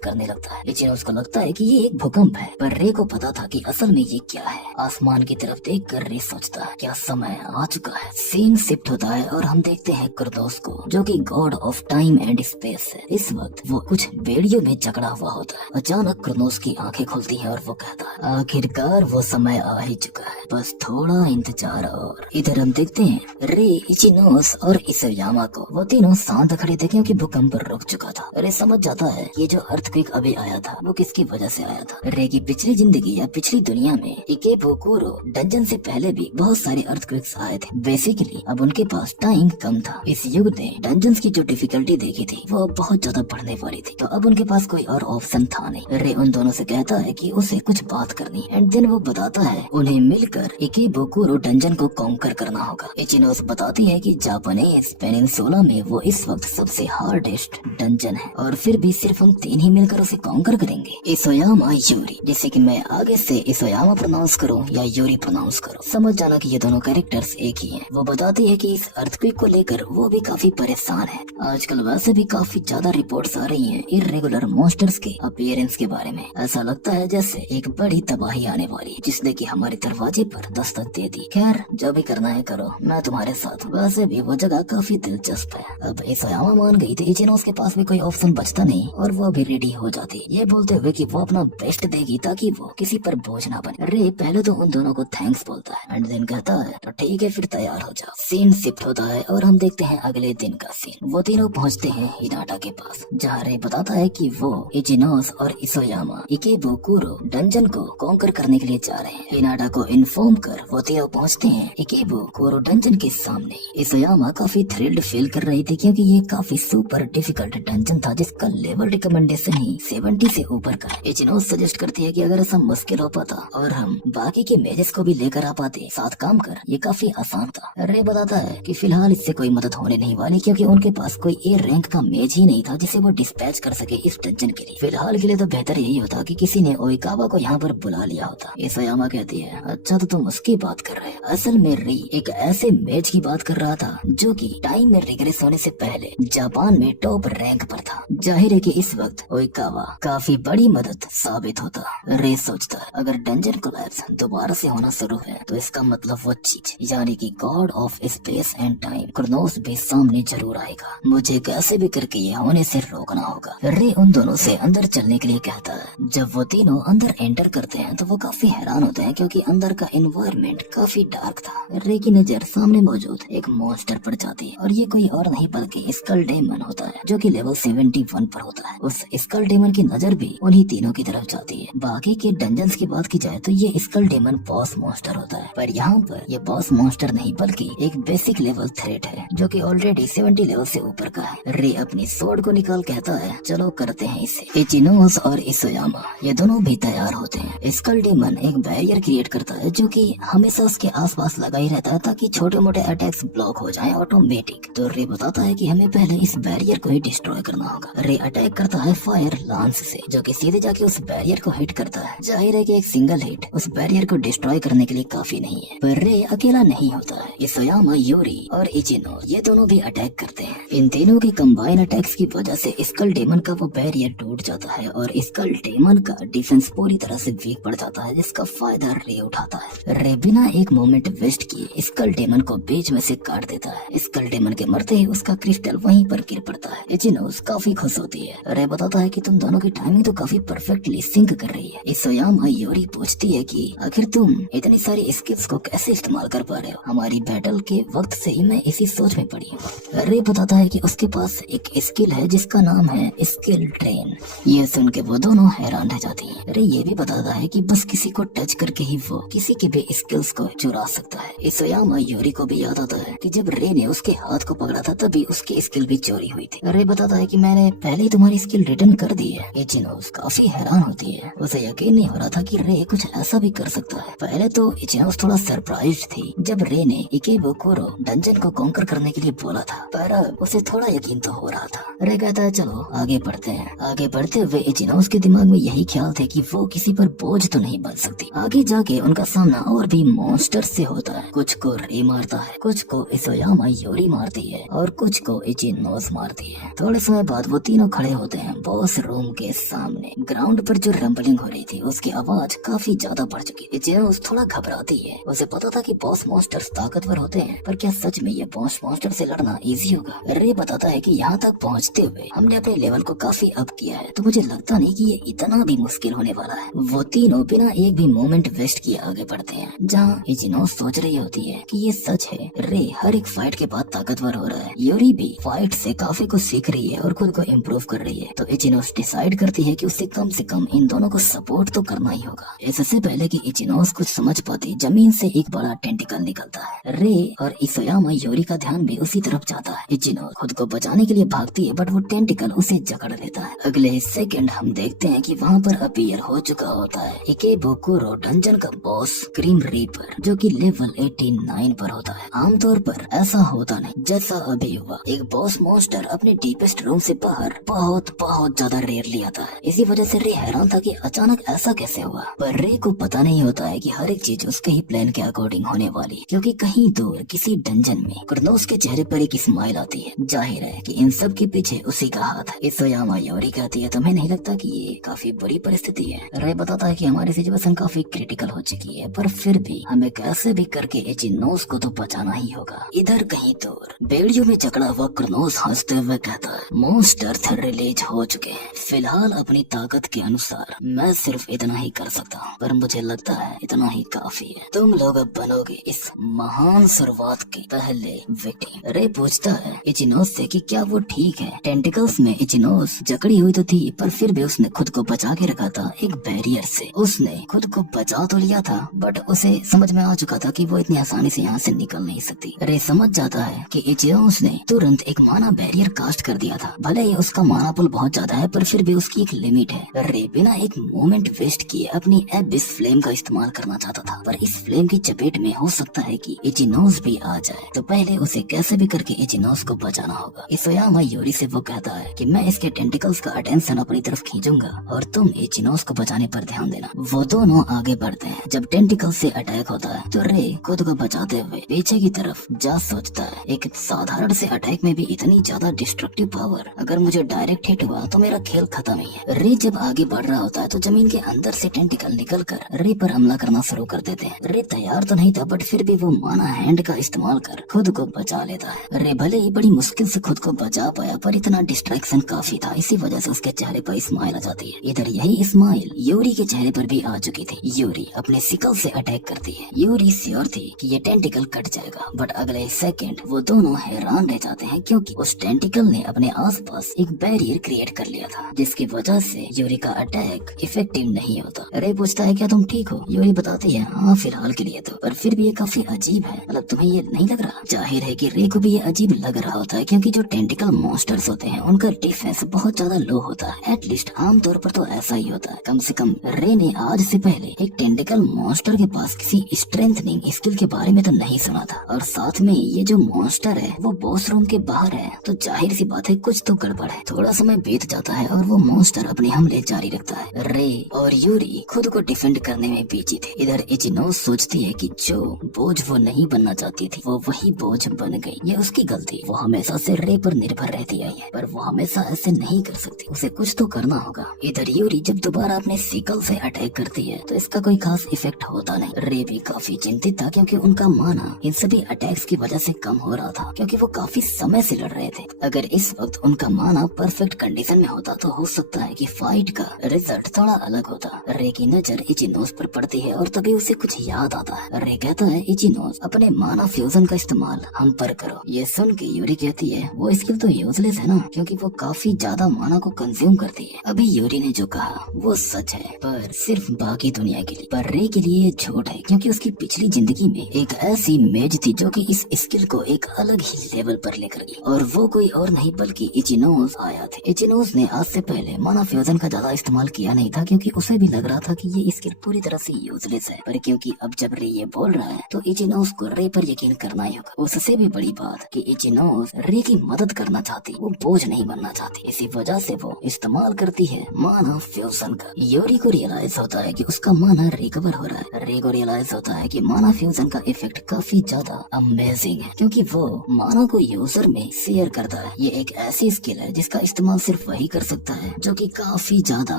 करने लगता है। इचिनो को लगता है कि ये एक भूकंप है, पर रे को पता था कि असल में ये क्या है। आसमान की तरफ देखकर रे सोचता है क्या समय आ चुका है। सीन शिफ्ट होता है और हम देखते हैं कुर्दोस को जो कि god of time and space है। इस वक्त वो कुछ बेड़ियों में जकड़ा हुआ होता है। अचानक कुर्दोस की आंखें खुलती हैं और वो कहता है आखिरकार वो समय आ ही चुका है, बस थोड़ा इंतजार और। इधर हम देखते हैं रे, इचिनोस और इसोयामा को। वो तीनों शांत खड़े थे क्योंकि भूकंप रुक चुका था। रे समझ जाता है ये जो अर्थक्वेक अभी आया था वो किसकी वजह से आया था। रे की पिछली जिंदगी या पिछली दुनिया में इकेबुकुरो डंजन से पहले भी बहुत सारे अर्थक्वेक्स आए थे। बेसिकली अब उनके पास टाइम कम था। इस युग ने डंजन्स की जो डिफिकल्टी देखी थी वो बहुत ज्यादा बढ़ने वाली थी, तो अब उनके पास कोई और ऑप्शन था नहीं। रे उन दोनों से कहता है कि उसे कुछ बात करनी एंड देन वो बताता है उन्हें मिलकर इकेबुकुरो डंजन को कॉन्कर करना होगा। इचिनोस बताती है कि जापानीज पेनिनसुला में वो इस वक्त सबसे हार्डेस्ट डंजन है और फिर भी सिर्फ हम तीन ही मिलकर उसे कॉन्कर करेंगे। इसोयामा यूरी, जैसे कि मैं आगे से इसोयामा प्रोनाउंस करूं या यूरी प्रोनाउंस करूं, समझ जाना कि ये दोनों कैरेक्टर्स एक ही हैं। वो बताती है कि इस अर्थक्वेक को लेकर वो भी काफी परेशान है। आजकल वैसे भी काफी ज्यादा रिपोर्ट्स आ रही हैं इर्रेगुलर मॉन्स्टर्स के अपीयरेंस के बारे में। ऐसा लगता है जैसे एक बड़ी तबाही आने वाली है जिसने कि हमारे दरवाजे पर दस्तक दे दी। खैर जो भी करना है करो, मैं तुम्हारे साथ हूँ। वैसे भी वो जगह काफी दिलचस्प है। अब इसोयामा मान गई थी, इचिनोस के पास भी कोई ऑप्शन बचता नहीं और वो भी रेडी हो जाती, ये बोलते हुए कि वो अपना बेस्ट देगी ताकि वो किसी पर बोझ ना बने। रे पहले तो उन दोनों को थैंक्स बोलता है एंड देन कहता है तो ठीक है फिर तैयार हो जाओ। सीन शिफ्ट होता है और हम देखते हैं अगले दिन का सीन। वो तीनों पहुंचते हैं हिनाटा के पास, जहाँ रे बताता है कि वो इचिनोस और इसोयामा इकेबुकुरो डंजन को कॉन्कर करने के लिए जा रहे हैं। हिनाटा को इन्फॉर्म कर वो तीनों पहुंचते हैं इकेबुकुरो डंजन के सामने। इसोयामा काफी थ्रिल्ड फील कर रही थी क्योंकि ये काफी सुपर डिफिकल्ट डंजन था जिसका लेवल रिकमेंडेशन ही 70 से ऊपर का है। इचिनोस सजेस्ट करती है कि अगर ऐसा मुश्किल हो पाता और हम बाकी के मेजेस को भी लेकर आ पाते साथ काम कर, ये काफी आसान था। रे बताता है कि फिलहाल इससे कोई मदद होने नहीं वाली क्योंकि उनके पास कोई ए रैंक का मेज ही नहीं था जिसे वो डिस्पैच कर सके इस डंजन के लिए। फिलहाल के लिए तो बेहतर यही होता कि किसी ने ओइकावा को यहाँ पर बुला लिया होता। इसोयामा कहती है अच्छा तो तुम उसकी बात कर रहे हो। असल में रे एक ऐसे मेज की बात कर रहा था जो कि टाइम में रिग्रेस होने से पहले जापान में टॉप रैंक पर था। जाहिर है कि इस वक्त ओइकावा काफी बड़ी मदद साबित होता। रे सोचता है अगर डंजन कोलैप्स दोबारा से होना शुरू है तो इसका मतलब वो चीज यानी कि god of space and time Kronos भी सामने जरूर आएगा। मुझे कैसे भी करके ये होने से रोकना होगा। रे उन दोनों से अंदर चलने के लिए कहता है। जब वो तीनों अंदर एंटर करते हैं तो वो काफी हैरान होते हैं क्योंकि अंदर का एनवायरनमेंट काफी डार्क था। रे की नजर सामने मौजूद एक मॉन्स्टर पर जाती है और ये कोई और नहीं बल्कि स्कल डेमन होता है जो कि लेवल 71 पर होता है। उस स्कल डेमन की नजर भी उन्हीं तीनों की तरफ जाती है। बाकी के डंजन्स की बात की जाए तो ये स्कल डेमन बॉस मॉन्स्टर होता है, पर यहाँ पर ये बॉस मॉन्स्टर नहीं बल्कि एक बेसिक लेवल थ्रेट है जो कि ऑलरेडी 70 लेवल से ऊपर का है। रे अपनी स्वॉर्ड को निकाल कहता है चलो करते हैं इसे। इचिनोस और इसोयामा ये दोनों भी तैयार होते हैं। स्कल डेमन एक बैरियर क्रिएट करता है जो कि हमेशा उसके आसपास लगा ही रहता है ताकि छोटे मोटे अटैक्स ब्लॉक हो जाएं ऑटोमेटिक। तो रे बताता है कि हमें पहले इस बैरियर को ही डिस्ट्रॉय करना होगा। रे अटैक करता है फायर लांस से जो कि सीधे जाके उस बैरियर को हिट करता है। जाहिर है कि एक सिंगल हिट उस बैरियर को डिस्ट्रॉय करने के लिए काफी नहीं है, पर रे अकेला नहीं होता है। इसोयामा, यूरी और इचिनो ये दोनों भी अटैक करते हैं। इन तीनों के कंबाइन अटैक्स की वजह से स्कल डेमन का वो बैरियर टूट जाता है और स्कल डेमन का डिफेंस पूरी तरह से वीक पड़ जाता है जिसका फायदा रे उठाता है। रे बिना एक मोमेंट वेस्ट किए स्कल डेमन को बीच में से काट देता है। स्कल डेमन के मरते ही उसका क्रिस्टल वहीं पर गिर पड़ता है। इचिनोस काफी खुश होती है। रे बताता है कि तुम दोनों की टाइमिंग तो काफी परफेक्टली सिंक कर रही है। इसोयामा यूरी पूछती है कि आखिर तुम इतनी सारी स्किल्स को कैसे इस्तेमाल कर पा रहे हो। हमारी बैटल के वक्त से ही मैं इसी सोच में पड़ी हूँ। रे बताता है कि उसके पास एक स्किल है जिसका नाम है स्किल ट्रेन। ये सुन के वो दोनों हैरान रह जाती हैं। रे ये भी बताता है कि बस किसी को टच करके ही वो किसी के भी स्किल्स को चुरा सकता है। इसोयामा यूरी को भी याद आता है कि जब रे ने उसके हाथ को पकड़ा था तभी उसकी स्किल भी चोरी हुई थी। रे बताता है कि मैंने पहले ही तुम्हारी स्किल रिटर्न कर दी है। इचिनोस काफी हैरान होती है, उसे यकीन नहीं हो रहा था कि रे कुछ ऐसा भी कर सकता है। पहले तो इचिनोस थोड़ा सरप्राइज थी जब रे ने इकेबोकुरो डंजन को कॉन्कर करने के लिए बोला था, पर उसे थोड़ा यकीन तो हो रहा था। रे कहता है चलो आगे बढ़ते हैं। आगे बढ़ते हुए इचिनोस के दिमाग में यही ख्याल थे कि वो किसी पर बोझ तो नहीं बन सकती। आगे जाके उनका सामना और भी मॉन्स्टर से होता है। कुछ को रे मारता है, कुछ को इसोयामा योरी मारती है और कुछ को इचिनोस मारती है। थोड़े समय बाद वो तीनों खड़े होते हैं बॉस रूम के सामने। ग्राउंड पर जो रंबलिंग हो रही थी उसकी आवाज काफी ज्यादा बढ़ चुकी। इचिनोस थोड़ा घबराती है, उसे पता था कि बॉस मॉन्स्टर्स ताकतवर होते हैं, पर क्या सच में ये बॉस मॉन्स्टर से लड़ना इजी होगा? रे बताता है कि यहाँ तक पहुँचते हुए हमने अपने लेवल को काफी अप किया है, तो मुझे लगता नहीं कि ये इतना भी मुश्किल होने वाला है। वो तीनों बिना एक भी मोमेंट वेस्ट किए आगे बढ़ते हैं। जहाँ इचिनोस सोच रही होती है कि ये सच है, रे हर एक फाइट के बाद ताकतवर हो रहा है। योरी भी फाइट से काफी कुछ सीख रही है और खुद को इम्प्रूव कर रही है। तो इचिनोस डिसाइड करती है कि उसे कम से कम इन दोनों को सपोर्ट तो करना ही होगा। इससे पहले कि इचिनोस कुछ समझ पाती, जमीन से एक बड़ा टेंटिकल निकलता है। रे और इसोयामा योरी का ध्यान भी उसी तरफ जाता है। इचिनोस खुद को बचाने के लिए भागती है, बट वो टेंटिकल उसे जकड़ लेता है। अगले सेकंड हम देखते हैं कि वहाँ पर अपीयर हो चुका होता है इकेबोकुरो डंजन का बॉस क्रीम रीपर, जो कि लेवल 89 पर होता है। आमतौर पर ऐसा होता नहीं जैसा अभी हुआ। एक बॉस मॉन्स्टर अपने डीपेस्ट रूम से बाहर बहुत बहुत ज्यादा रेयरली आता है। इसी वजह से रे हैरान था कि अचानक ऐसा कैसे हुआ, पर रे को पता नहीं होता है कि हर एक चीज उसके ही प्लान के अकॉर्डिंग होने वाली है, क्योंकि कहीं दूर किसी डंजन में कुर्नोस के चेहरे पर एक स्माइल आती है। जाहिर है कि इन सब के पीछे उसी का हाथ है। इसोयामा योरी कहती है तुम्हें नहीं लगता कि ये काफी बुरी परिस्थिति है? रे बताता है कि हमारी सिचुएशन काफी क्रिटिकल हो चुकी है, पर फिर भी हमें कैसे भी करके इचिनोस को तो बचाना ही होगा। इधर कहीं दूर बेड़ियों में जकड़ा हुआ कुर्नोस हंसते हुए कहता है मॉन्स्टर्स रिलीज हो चुके हैं। फिलहाल अपनी ताकत के अनुसार मैं सिर्फ इतना ही कर सकता हूँ, पर मुझे लगता है इतना ही काफी है। तुम लोग अब बनोगे इस महान शुरुआत के पहले विक्टिम। रे पूछता है इचिनोस से कि क्या वो ठीक है। टेंटिकल्स में इचिनोस जकड़ी हुई तो थी, पर फिर भी उसने खुद को बचा के रखा था एक बैरियर से। उसने खुद को बचा तो लिया था, बट उसे समझ में आ चुका था कि वो इतनी आसानी से यहाँ से निकल नहीं सकती। रे समझ जाता है कि इचिनोस ने तुरंत एक माना बैरियर कास्ट कर दिया था। भले ही उसका माना पुल बहुत ज्यादा है, पर फिर भी उसकी एक लिमिट है। रे बिना एक मोमेंट वेस्ट किए अपनी एबिस फ्लेम का इस्तेमाल करना चाहता था, पर इस फ्लेम की चपेट में हो सकता है कि इचिनोस भी आ जाए, तो पहले उसे कैसे भी करके इचिनोस को बचाना होगा। इसोयामा योरी से वो कहता है कि मैं इसके टेंटिकल्स का अटेंशन अपनी तरफ खींचूंगा और तुम इचिनोस को बचाने पर ध्यान देना। वो दोनों आगे बढ़ते हैं। जब टेंटिकल से अटैक होता है तो रे खुद को बचाते हुए पीछे की तरफ जा सोचता है एक साधारण से अटैक में भी इतनी ज्यादा डिस्ट्रक्टिव पावर, अगर मुझे डायरेक्ट हिट हुआ तो मेरा खेल खत्म ही है। रे जब आगे बढ़ रहा होता है तो जमीन के अंदर से टेंटिकल निकलकर रे पर हमला करना शुरू कर देते हैं। रे तैयार तो नहीं था, बट फिर भी वो माना हैंड का इस्तेमाल कर खुद को बचा लेता है। रे भले ही बड़ी मुश्किल से खुद को बचा पाया, पर इतना डिस्ट्रैक्शन काफी था, इसी वजह से उसके चेहरे पर स्माइल आ जाती है। इधर यही स्माइल योरी के चेहरे पर भी आ चुकी थी। योरी अपने सिकल से अटैक करती है। योरी श्योर थी कि ये टेंटिकल कट जाएगा, बट अगले सेकंड वो दोनों हैरान रह जाते हैं, क्योंकि उस टेंटिकल ने अपने आसपास एक बैरियर क्रिएट कर लिया था, जिसकी वजह से योरी का अटैक इफेक्टिव नहीं होता। रे पूछता है क्या तुम ठीक हो? योरी बताती है हाँ फिलहाल के लिए तो, पर फिर भी ये काफी अजीब है। मतलब तुम्हें ये नहीं लग रहा? जाहिर है कि रे को भी ये अजीब लग रहा होता है, क्योंकि जो टेंटिकल मॉन्स्टर्स होते हैं उनका डिफेंस बहुत ज्यादा लो होता है। एटलीस्ट आमतौर पर तो ऐसा ही होता है। कम से कम रे ने आज से पहले एक टेंटिकल मॉन्स्टर के पास किसी स्ट्रेंथनिंग स्किल के बारे में तो नहीं सुना था। और साथ में ये जो मॉन्स्टर है वो बॉस रूम के बाहर है, तो जाहिर सी बात है कुछ तो गड़बड़ है। थोड़ा समय बीत जाता है और वो मॉन्स्टर अपने हमले जारी रखता है। रे और यूरी खुद को डिफेंड करने में बिजी थे। इधर इचिनोस सोचती है कि जो बोझ वो नहीं बनना चाहती थी वो वही बोझ बन गई। ये उसकी गलती। वो हमेशा से रे पर निर्भर रहती आई है, पर वो हमेशा ऐसे नहीं कर सकती। उसे कुछ तो करना होगा। इधर यूरी जब दोबारा अपने सिकल से अटैक करती है तो इसका कोई खास इफेक्ट होता नहीं। रे भी काफी चिंतित था, क्योंकि उनका माना इन सभी अटैक्स की वजह से कम हो रहा था, क्योंकि वो काफी समय से लड़ रहे थे। अगर इस वक्त उनका माना परफेक्ट कंडीशन में होता तो हो सकता है कि फाइट का रिजल्ट थोड़ा अलग होता। रे की नजर इचिनोस पर पड़ती है और तभी उसे कुछ याद आता है। रे कहता है इचिनोस अपने माना फ्यूजन का इस्तेमाल हम पर करो। ये सुन के यूरी कहती है वो स्किल तो यूजलेस है ना, क्योंकि वो काफी ज्यादा माना को कंज्यूम करती है। अभी यूरी ने जो कहा वो सच है, पर सिर्फ बाकी दुनिया के लिए। पर रे के लिए ये झूठ है, क्योंकि उसकी पिछली जिंदगी में एक ऐसी मेज थी जो कि इस स्किल को एक अलग ही लेवल पर लेकर गई, और वो कोई और नहीं बल्कि इचिनोस आया था। इचिनोस उसने आज से पहले माना फ्यूजन का ज्यादा इस्तेमाल किया नहीं था, क्योंकि उसे भी लग रहा था कि ये स्किल पूरी तरह से यूजलेस है। पर क्योंकि अब जब रे ये बोल रहा है तो इचिनोस को रे पर यकीन करना ही होगा। उससे भी बड़ी बात कि इचिनोस रे की मदद करना चाहती, वो बोझ नहीं बनना चाहती। इसी वजह से वो इस्तेमाल करती है माना फ्यूजन का। यूरी को रियलाइज होता है कि उसका माना रिकवर हो रहा है। रे को रियलाइज होता है कि माना फ्यूजन का इफेक्ट काफी ज्यादा अमेजिंग है, क्योंकि वो माना को यूजर में शेयर करता है। ये एक ऐसी स्किल है जिसका इस्तेमाल सिर्फ वही कर सकता है जो कि काफी ज्यादा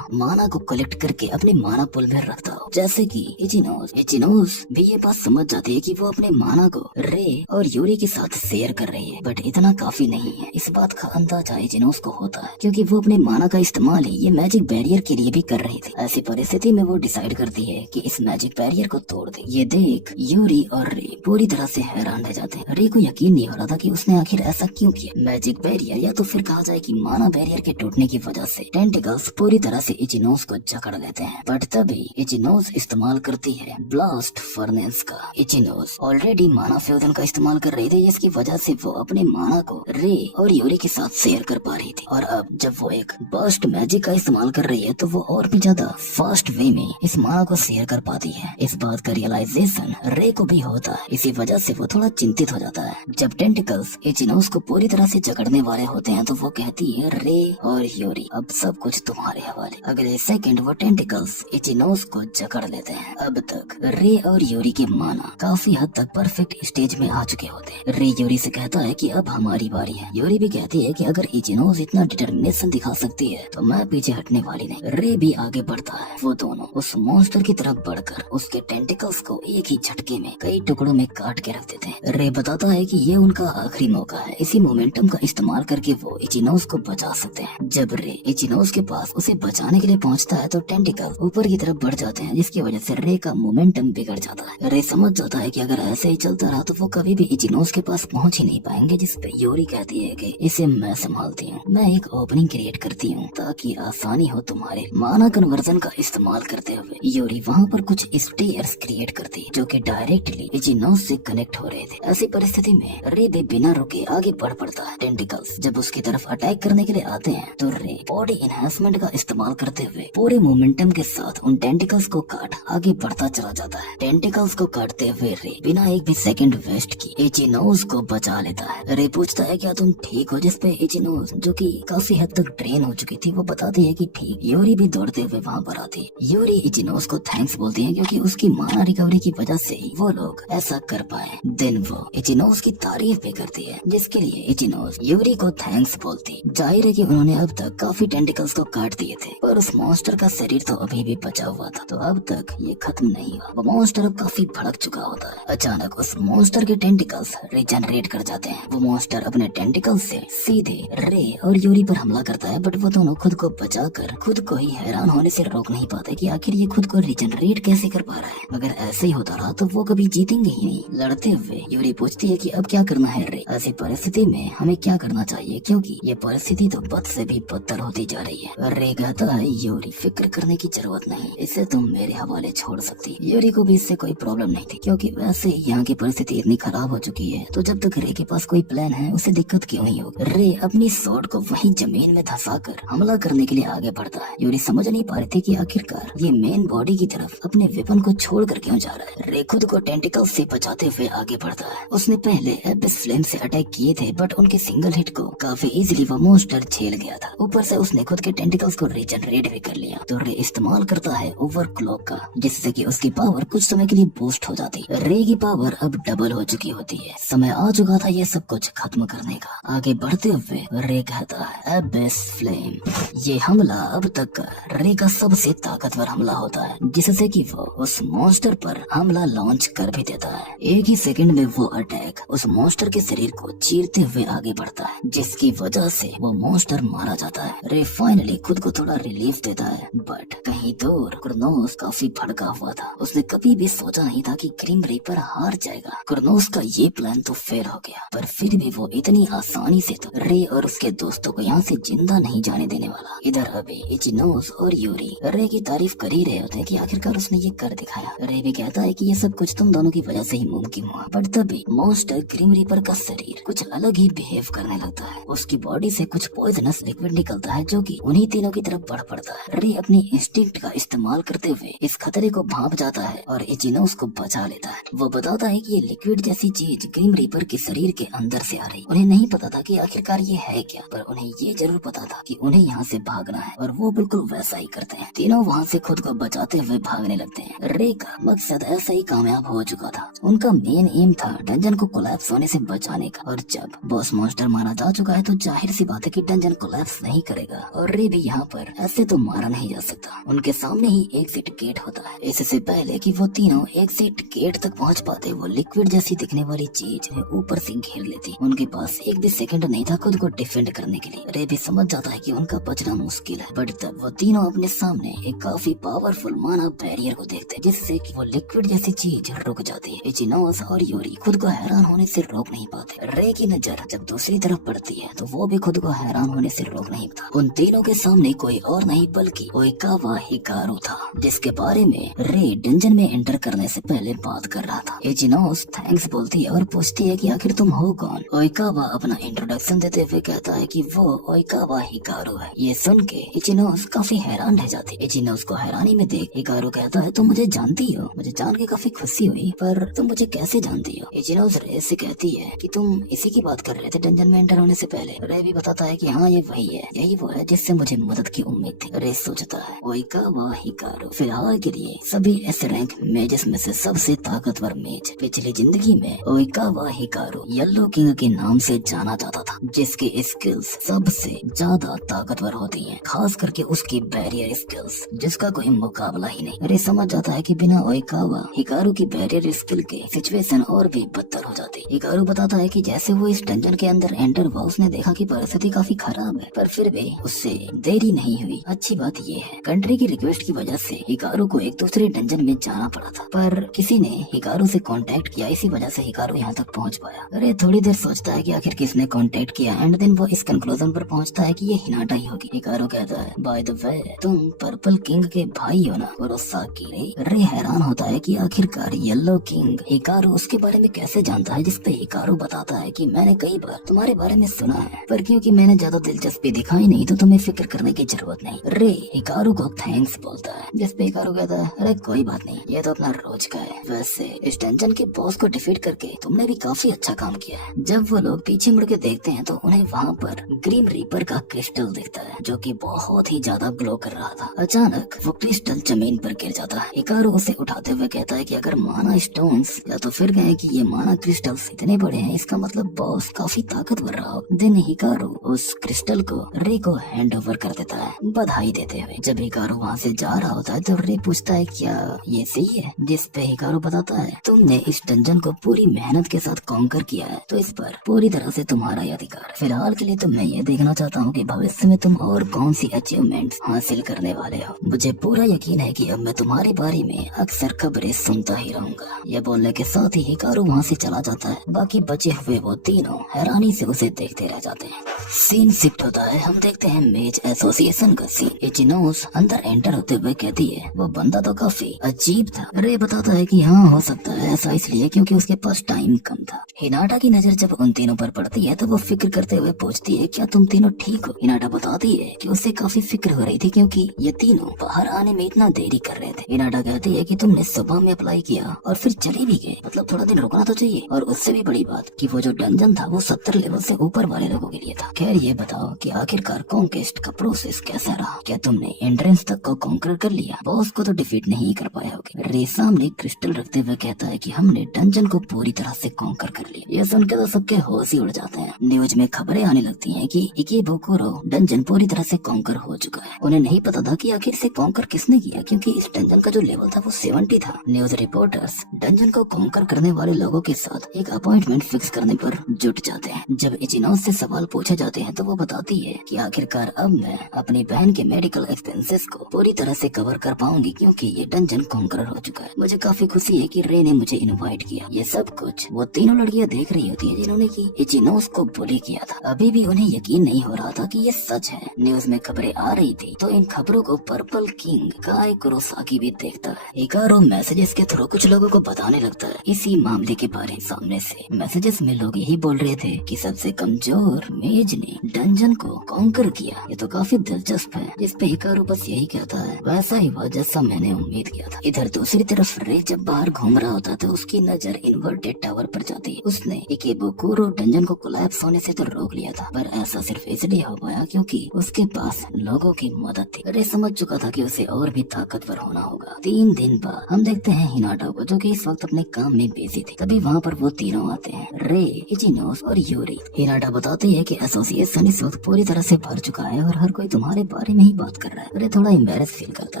माना को कलेक्ट करके अपने माना पुल में रखता हो, जैसे कि इचिनोस भी ये बात समझ जाती है कि वो अपने माना को रे और यूरी के साथ शेयर कर रही है, बट इतना काफी नहीं है। इस बात का अंदाजा इचिनोस को होता है, क्योंकि वो अपने माना का इस्तेमाल ही ये मैजिक बैरियर के लिए भी कर रही थी। ऐसी परिस्थिति में वो डिसाइड करती है कि इस मैजिक बैरियर को तोड़ दे। ये देख यूरी और रे पूरी तरह से हैरान रह जाते हैं। रे को यकीन नहीं हो रहा था कि उसने आखिर ऐसा क्यों किया। मैजिक बैरियर, या तो फिर कहा जाए कि माना बैरियर के टूटने की वजह से टेंटिकल्स पूरी तरह से इचिनोस को जकड़ लेते हैं, बट तभी इचिनोस इस्तेमाल करती है ब्लास्ट फर्नेस का। इचिनोस ऑलरेडी माना फ्यूजन का इस्तेमाल कर रही थी, जिसकी वजह से वो अपने माना को रे और यूरी के साथ शेयर कर पा रही थी। और अब जब वो एक बर्स्ट मैजिक का इस्तेमाल कर रही है तो वो और भी ज्यादा फास्ट वे में इस माना को शेयर कर पाती है। इस बात का रियलाइजेशन रे को भी होता है, इसी वजह से वो थोड़ा चिंतित हो जाता है। जब टेंटिकल्स इचिनोस को पूरी तरह से जकड़ने वाले होते हैं तो वो कहती है, रे और यूरी अब सब कुछ तुम्हारे हवाले। अगले सेकंड वो टेंटिकल्स इचिनोस को जकड़ लेते हैं। अब तक रे और यूरी के माना काफी हद तक परफेक्ट स्टेज में आ चुके होते हैं। रे यूरी से कहता है कि अब हमारी बारी है। यूरी भी कहती है कि अगर इचिनोस इतना डिटर्मिनेशन दिखा सकती है तो मैं पीछे हटने वाली नहीं। रे भी आगे बढ़ता है। वो दोनों उस मॉन्स्टर की तरफ बढ़कर उसके टेंटिकल्स को एक ही झटके में कई टुकड़ों में काट के रख देते हैं। रे बताता है कि ये उनका आखिरी मौका है। इसी मोमेंटम का इस्तेमाल करके वो इचिनोस को बचा सकते हैं। जब रे इचिनोस के पास उसे बचाने के लिए पहुंचता है तो टेंटिकल ऊपर की तरफ बढ़ जाते हैं, जिसकी वजह से रे का मोमेंटम बिगड़ जाता है। रे समझ जाता है कि अगर ऐसे ही चलता रहा तो वो कभी भी इचिनोस के पास पहुंच ही नहीं पाएंगे। जिस पे यूरी कहती है कि इसे मैं संभालती हूँ, मैं एक ओपनिंग क्रिएट करती हूँ ताकि आसानी हो तुम्हारे माना कन्वर्जन का इस्तेमाल करते हुए। यूरी वहाँ पर कुछ स्टेयर्स क्रिएट करती है जो कि डायरेक्टली इचिनोस से कनेक्ट हो रहे थे। ऐसी परिस्थिति में रे भी बिना रुके आगे बढ़ पड़ता है। टेंटिकल्स जब उसकी तरफ अटैक करने के लिए आते हैं तो रे बॉडी एनहांसमेंट का इस्तेमाल करते हुए पूरे मोमेंटम के साथ उन टेंटिकल्स को काट आगे बढ़ता चला जाता है। टेंटिकल्स को काटते हुए रे बिना एक भी सेकंड वेस्ट किए इचिनोस को बचा लेता है। रे पूछता है क्या तुम ठीक हो, जिस पे इचिनोस जो कि काफी हद तक ड्रेन हो चुकी थी वो बताती है कि ठीक। यूरी भी दौड़ते हुए वहाँ पर आती है। यूरी इचिनोस को थैंक्स बोलती है क्योंकि उसकी माना रिकवरी की वजह से ही वो लोग ऐसा कर पाए। देन वो इचिनोस की तारीफ भी करती है, जिसके लिए इचिनोस यूरी को थैंक्स बोलती। जाहिर है कि उन्होंने अब तक काफी टेंटिकल्स को काट दिए थे, पर उस मॉन्स्टर का शरीर तो अभी भी बचा हुआ था, तो अब तक ये खत्म नहीं हुआ। वो मॉन्स्टर अब काफी भड़क चुका होता है। अचानक उस मॉन्स्टर के टेंटिकल्स रिजनरेट कर जाते हैं। वो मॉन्स्टर अपने टेंटिकल्स से सीधे रे और यूरी पर हमला करता है, बट वो दोनों खुद को बचाकर खुद को ही हैरान होने से रोक नहीं पाते कि आखिर ये खुद को रिजनरेट कैसे कर पा रहा है। अगर ऐसे ही होता रहा तो वो कभी जीतेंगे ही नहीं। लड़ते हुए यूरी पूछती है कि अब क्या करना है रे, ऐसी परिस्थिति में हमें क्या करना चाहिए, क्योंकि ये परिस्थिति तो बद से भी बदतर होती जा रही है। रे कहता है यूरी फिक्र करने की जरूरत नहीं, इसे तुम मेरे हवाले छोड़ सकती। यूरी को भी इससे कोई प्रॉब्लम नहीं थी, क्योंकि वैसे ही यहाँ की परिस्थिति इतनी खराब हो चुकी है, तो जब तक रे के पास कोई प्लान है उसे दिक्कत क्यों ही होगी। रे अपनी स्वॉर्ड को वहीं जमीन में धंसाकर हमला करने के लिए आगे बढ़ता है। यूरी समझ नहीं पा रही थी कि आखिरकार ये मेन बॉडी की तरफ अपने वेपन को छोड़कर क्यों जा रहा है। रे खुद को टेंटिकल से बचाते हुए आगे बढ़ता है। उसने पहले एबिस फ्लेम से अटैक किए थे, बट उनके सिंगल हिट को काफी इजीली वो मॉन्स्टर झेल गया था। ऊपर से उसने खुद के टेंटिकल्स को रिजनरेट भी कर लिया। तो रे इस्तेमाल करता है ओवरक्लॉक का, जिससे कि उसकी पावर कुछ समय के लिए बूस्ट हो जाती है। रे की पावर अब डबल हो चुकी होती है। समय आ चुका था ये सब कुछ खत्म करने का। आगे बढ़ते हुए रे कहता है एबिस फ्लेम। ये हमला अब तक का रे का सबसे ताकतवर हमला होता है, जिससे कि वो उस मॉन्स्टर पर हमला लॉन्च कर भी देता है। एक ही सेकंड में वो अटैक उस मॉन्स्टर के शरीर को चीरते हुए आगे बढ़ता है, जिसकी वजह से वो मॉन्स्टर मारा जाता है। रे फाइनली खुद को थोड़ा रिलीफ देता है, बट कहीं दूर क्रोनोस काफी भड़का हुआ था। उसने कभी भी सोचा नहीं था कि ग्रिम रीपर हार जाएगा। क्रोनोस का ये प्लान तो फेल हो गया, पर फिर भी वो इतनी आसानी से तो रे और उसके दोस्तों को यहाँ से जिंदा नहीं जाने देने वाला। इधर अभी इचिनोस और यूरी रे की तारीफ कर ही रहे होते हैं कि आखिरकार उसने ये कर दिखाया। रे भी कहता है कि ये सब कुछ तुम दोनों की वजह से ही मुमकिन हुआ। बट तभी मॉन्स्टर ग्रिम रीपर का शरीर कुछ अलग ही बिहेव करने लगता है। उसकी बॉडी से कुछ पॉइजनस लिक्विड निकलता है जो कि उन्हीं तीनों की तरफ बढ़ पड़ता है। रे अपनी इंस्टिंक्ट का इस्तेमाल करते हुए इस खतरे को भांप जाता है और इचिनोस को बचा लेता है। वो बताता है कि ये लिक्विड जैसी चीज ग्रीम रीपर के शरीर के अंदर से आ रही। उन्हें नहीं पता था कि आखिरकार ये है क्या, पर उन्हें ये जरूर पता था कि उन्हें यहाँ से भागना है और वो बिल्कुल वैसा ही करते हैं। तीनों वहाँ से खुद को बचाते हुए भागने लगते हैं। रे का मकसद ऐसा ही कामयाब हो चुका था। उनका मेन एम था डंजन को कोलैप्स होने से बचाने का, और जब बॉस मॉन्स्टर मारा जा चुका है तो जाहिर सी बात है कि डंजन कोलैप्स नहीं करेगा। और रे भी यहाँ पर ऐसे तो मारा नहीं जा सकता। उनके सामने ही एग्जिट गेट होता है। इससे पहले कि वो तीनों एग्जिट गेट तक पहुँच पाते, वो लिक्विड जैसी दिखने वाली चीज ऊपर से घेर लेती। उनके पास एक भी सेकंड नहीं था खुद को डिफेंड करने के लिए। रे भी समझ जाता है कि उनका बचना मुश्किल है, बट तब वो तीनों अपने सामने एक काफी पावरफुल माना बैरियर को देखते हैं, जिससे कि वो लिक्विड जैसी चीज रुक जाती है। इचिनोस और यूरी खुद को हैरान होने से रोक नहीं पाते। रे की नजर जब दूसरी तरफ पड़ती है तो वो भी खुद को हैरान होने से रोक नहीं पाता। उन तीनों के सामने कोई और नहीं बल्कि ओइकावा हिकारू था, जिसके बारे में रे डंजन में एंटर करने से पहले बात कर रहा था। इचिनोस थैंक्स बोलती है और पूछती है कि आखिर तुम हो कौन। ओइकावा अपना इंट्रोडक्शन देते हुए कहता है कि वो ओइकावा हिकारू है। ये सुन के इचिनोस काफी हैरान रह जाती है। इचिनोस को हैरानी में देख हिकारू कहता है तुम मुझे जानती हो। मुझे जान के काफी खुशी हुई, पर तुम मुझे कैसे जानती हो। इचिनोस रे से कहती है कि तुम इसी की बात कर रहे थे डंजन में एंटर होने से पहले। रे भी बताता है कि हाँ ये वही है, यही वो है जिससे मुझे मदद की उम्मीद थी। रे सोचता है ओइकावा हिकारू फिलहाल के लिए सभी एस रैंक मेजेस में से सबसे ताकतवर मेज। पिछली जिंदगी में ओइकावा हिकारू येलो किंग के नाम से जाना जाता था, जिसकी स्किल्स सबसे ज्यादा ताकतवर होती हैं, खास करके उसकी बैरियर स्किल्स, जिसका कोई मुकाबला ही नहीं। रे समझ जाता है कि बिना ओइकावा हिकारू की बैरियर स्किल के सिचुएशन और भी बदतर हो जाती। हिकारू बताता है कि जैसे वो इस डंजन के अंदर एंटर हुआ उसने देखा कि परिस्थिति काफी खराब है, पर फिर भी उससे देरी नहीं हुई। अच्छी बात ये है कंट्री की रिक्वेस्ट की वजह से हिकारू को एक दूसरे डंजन में जाना पड़ा था, पर किसी ने हिकारू से कांटेक्ट किया, इसी वजह से हिकारू यहाँ तक पहुँच पाया। अरे थोड़ी देर सोचता है कि आखिर किसने कांटेक्ट किया, एंड देन वो इस कंक्लूजन पर पहुँचता है कि ये हिनाटा ही होगी। हिकारू कहता है बाय द वे तुम पर्पल किंग के भाई हो ना, कुरोसाकी। रे हैरान होता है कि आखिरकार येलो किंग हिकारू उसके बारे में कैसे जानता है, जिसपे हिकारू बताता है कि मैंने कई बार तुम्हारे बारे में सुना है, पर क्योंकि मैंने ज्यादा दिलचस्पी दिखाई नहीं तो तुम्हें फिक्र करने की जरूरत नहीं। रे हिकारू को थैंक्स बोलता है, जिसपे हिकारू कहता है अरे कोई बात नहीं, ये तो अपना रोज का है। वैसे इस डंजन के बॉस को डिफीट करके तुमने भी काफी अच्छा काम किया है। जब वो लोग पीछे मुड़ के देखते हैं तो उन्हें वहाँ पर ग्रीम रीपर का क्रिस्टल दिखता है, जो कि बहुत ही ज्यादा ग्लो कर रहा था। अचानक वो क्रिस्टल जमीन पर गिर जाता है। हिकारू उसे उठाते हुए कहता है कि अगर माना स्टोन्स या तो फिर गए कि ये माना क्रिस्टल्स इतने बड़े हैं, इसका मतलब बॉस काफी ताकतवर रहा हो। देन हिकारू उस क्रिस्टल को रे को हैंड ओवर कर देता है बधाई देते हुए। जब हिकारू वहाँ से जा रहा होता है तो रे पूछता है क्या ये सही है, जिसपे हिकारू बताता है तुमने इस डंजन को पूरी मेहनत के साथ कॉन्कर किया है, तो इस पर पूरी तरह से तुम्हारा ही अधिकार। फिलहाल के लिए तो मैं ये देखना चाहता हूँ कि भविष्य में तुम और कौन सी अचीवमेंट्स हासिल करने वाले हो। मुझे पूरा यकीन है कि अब मैं तुम्हारे बारे में अक्सर खबरें सुनता ही रहूंगा। ये बोलने के साथ ही हिकारू वहाँ से चला जाता है। बाकी बचे हुए वो तीनों हैरानी से उसे देखते रह जाते हैं। सीन शिफ्ट होता है, हम देखते हैं मेज एसोसिएशन का सीन। इचिनोस अंदर एंटर होते हुए कहती है वो बंदा तो काफी अजीब था। रे बताता है कि हाँ हो सकता है ऐसा इसलिए क्योंकि उसके पास टाइम कम था। हिनाटा की नजर जब उन तीनों पर पड़ती है तो वो फिक्र करते हुए पूछती है क्या तुम तीनों ठीक हो। हिनाटा बताती है कि उसे काफी फिक्र हो रही थी क्योंकि ये तीनों बाहर आने में इतना देरी कर रहे थे। हिनाटा कहती है कि तुमने सुबह में अप्लाई किया और फिर चले भी गए, मतलब थोड़ा दिन रुकना तो चाहिए। और उससे भी बड़ी बात कि वो जो डंजन था वो 70 लेवल से ऊपर वाले लोगों के लिए था। खैर ये बताओ कि आखिरकार कॉन्क्वेस्ट का प्रोसेस कैसा रहा, क्या तुमने एंट्रेंस तक को कॉन्कर कर लिया? बॉस को तो डिफीट नहीं कर पाया होगे। रे सामने क्रिस्टल रखते हुए कहता है कि हमने डंजन को पूरी तरह से कॉन्कर कर लिया। ये सुनकर तो सबके होश ही उड़ जाते हैं। न्यूज में खबरें आने लगती हैं कि इकेबुकुरो डंजन पूरी तरह से कॉन्कर हो चुका है। उन्हें नहीं पता था कि आखिर से कॉन्कर किसने किया, क्योंकि इस डंजन का जो लेवल था वो 70 था। न्यूज रिपोर्टर्स डंजन को कॉन्कर करने वाले लोगों के साथ एक अपॉइंटमेंट फिक्स करने पर जुट जाते हैं। जब इचिनोस से सवाल पूछे जाते हैं तो वो बताती है कि आखिरकार अब मैं अपनी बहन के मेडिकल एक्सपेंसेस को पूरी तरह से कवर कर पाऊंगी क्योंकि ये डंजन कॉन्कर हो चुका है। मुझे काफी खुशी है कि रे ने मुझे इनवाइट किया। ये सब कुछ वो तीनों लड़कियां देख रही होती है जिन्होंने की इचिनोस को बुली किया था। अभी भी उन्हें यकीन नहीं हो रहा था कि ये सच है। न्यूज में खबरें आ रही थी तो इन खबरों को पर्पल किंग काई कुरोसाकी भी देखता है। हिकारू मैसेजेस के थ्रू कुछ लोगों को बताने लगता है इसी मामले के बारे। सामने से मैसेजेस में लोग यही बोल रहे थे कि सबसे कमजोर मेज ने डंजन को कॉन्कर किया। ये तो काफी दिलचस्प है। जिस पे हिकारू बस यही कहता है, वैसा ही हुआ जैसा मैंने उम्मीद किया था। इधर दूसरी तरफ रे जब बाहर घूम रहा होता तो उसकी नजर इन्वर्टेड टावर पर जाती है। उसने इकेबुकुरो डंजन को कोलैप्स होने से तो रोक लिया था, पर ऐसा सिर्फ इसलिए हो पाया क्योंकि उसके पास लोगों की मदद थी। रे समझ चुका था कि उसे और भी ताकतवर होना होगा। 3 दिन बाद हम देखते हैं हिनाटा को, जो कि इस वक्त अपने काम में बिजी थी। तभी वहाँ पर वो तीनों आते हैं, रे, इचिनोस और यूरी। हिनाटा बताती है कि एसोसिएशन इस वक्त पूरी तरह से भर चुका है और हर कोई तुम्हारे बारे में ही बात कर रहा है। रे थोड़ा एम्बैरेस फील करता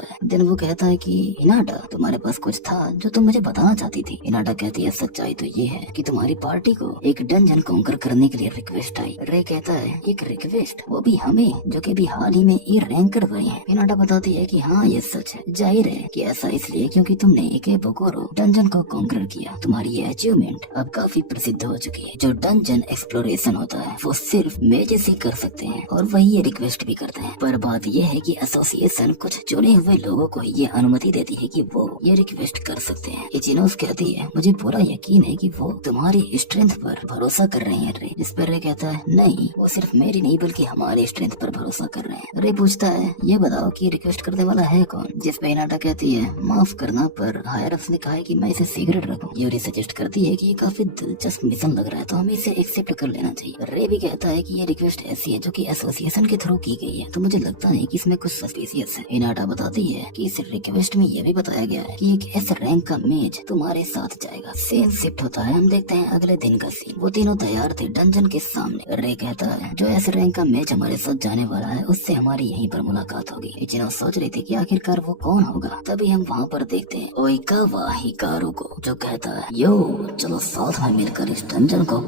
है। देन वो कहता है कि हिनाटा, तुम्हारे पास कुछ था जो तुम मुझे बताना चाहती थी। हिनाटा कहती है, सच्चाई तो ये है कि तुम्हारी पार्टी को एक डंजन कॉन्कर करने के लिए रिक्वेस्ट आई। रे कहता है, एक रिक्वेस्ट, वो भी हमें, जो कि भी हाल ही में ई रैंकर हुए हैं। हिनाटा बताती है कि हाँ ये सच है। जाहिर है कि ऐसा इसलिए क्योंकि तुमने इकेबुकुरो डंजन को कॉन्कर किया। तुम्हारी ये अचीवमेंट अब काफी प्रसिद्ध हो चुकी है। जो डंजन एक्सप्लोरेशन होता है वो सिर्फ मेजेस ही कर सकते हैं और वही ये रिक्वेस्ट भी करते हैं। पर बात ये है कि एसोसिएशन कुछ चुने हुए लोगों को ये अनुमति देती है कि वो ये रिक्वेस्ट कर सकते हैं। इचिनोस कहती है, मुझे पूरा यकीन है कि वो तुम्हारी स्ट्रेंथ पर भरोसा कर रहे हैं। रे, जिस पर रे कहता है, नहीं, वो सिर्फ मेरी नहीं बल्कि हमारी स्ट्रेंथ पर भरोसा कर रहे हैं। रे पूछता है, ये बताओ कि रिक्वेस्ट करने वाला है कौन? जिस पे हिनाटा कहती है, माफ करना पर हायर अप्स ने कहा है कि मैं इसे सीक्रेट रखूं। यूरी सजेस्ट करती है कि ये काफी दिलचस्प मिशन लग रहा है तो हमें इसे एक्सेप्ट कर लेना चाहिए। रे भी कहता है कि ये रिक्वेस्ट ऐसी है जो कि एसोसिएशन के थ्रू की गई है, तो मुझे लगता है कि इसमें कुछ सस्पिशियस है। हिनाटा बताती है कि इस रिक्वेस्ट में ये भी बताया गया है कि एक एस रैंक का मेज तुम्हारे साथ जाएगा। सीन शिफ्ट होता है। हम देखते हैं अगले दिन का सीन। वो तीनों तैयार थे डंजन के सामने। रे कहता है, जो एस रैंक का मेज हमारे साथ जाने वाला है उससे हमारी यहीं पर मुलाकात होगी। इचिनो सोच रही थी कि आखिरकार वो कौन होगा। तभी हम वहाँ पर देखते हैं ओइकावा हिकारू को, जो कहता है, यो चलो साथ में मिलकर इस डंजन को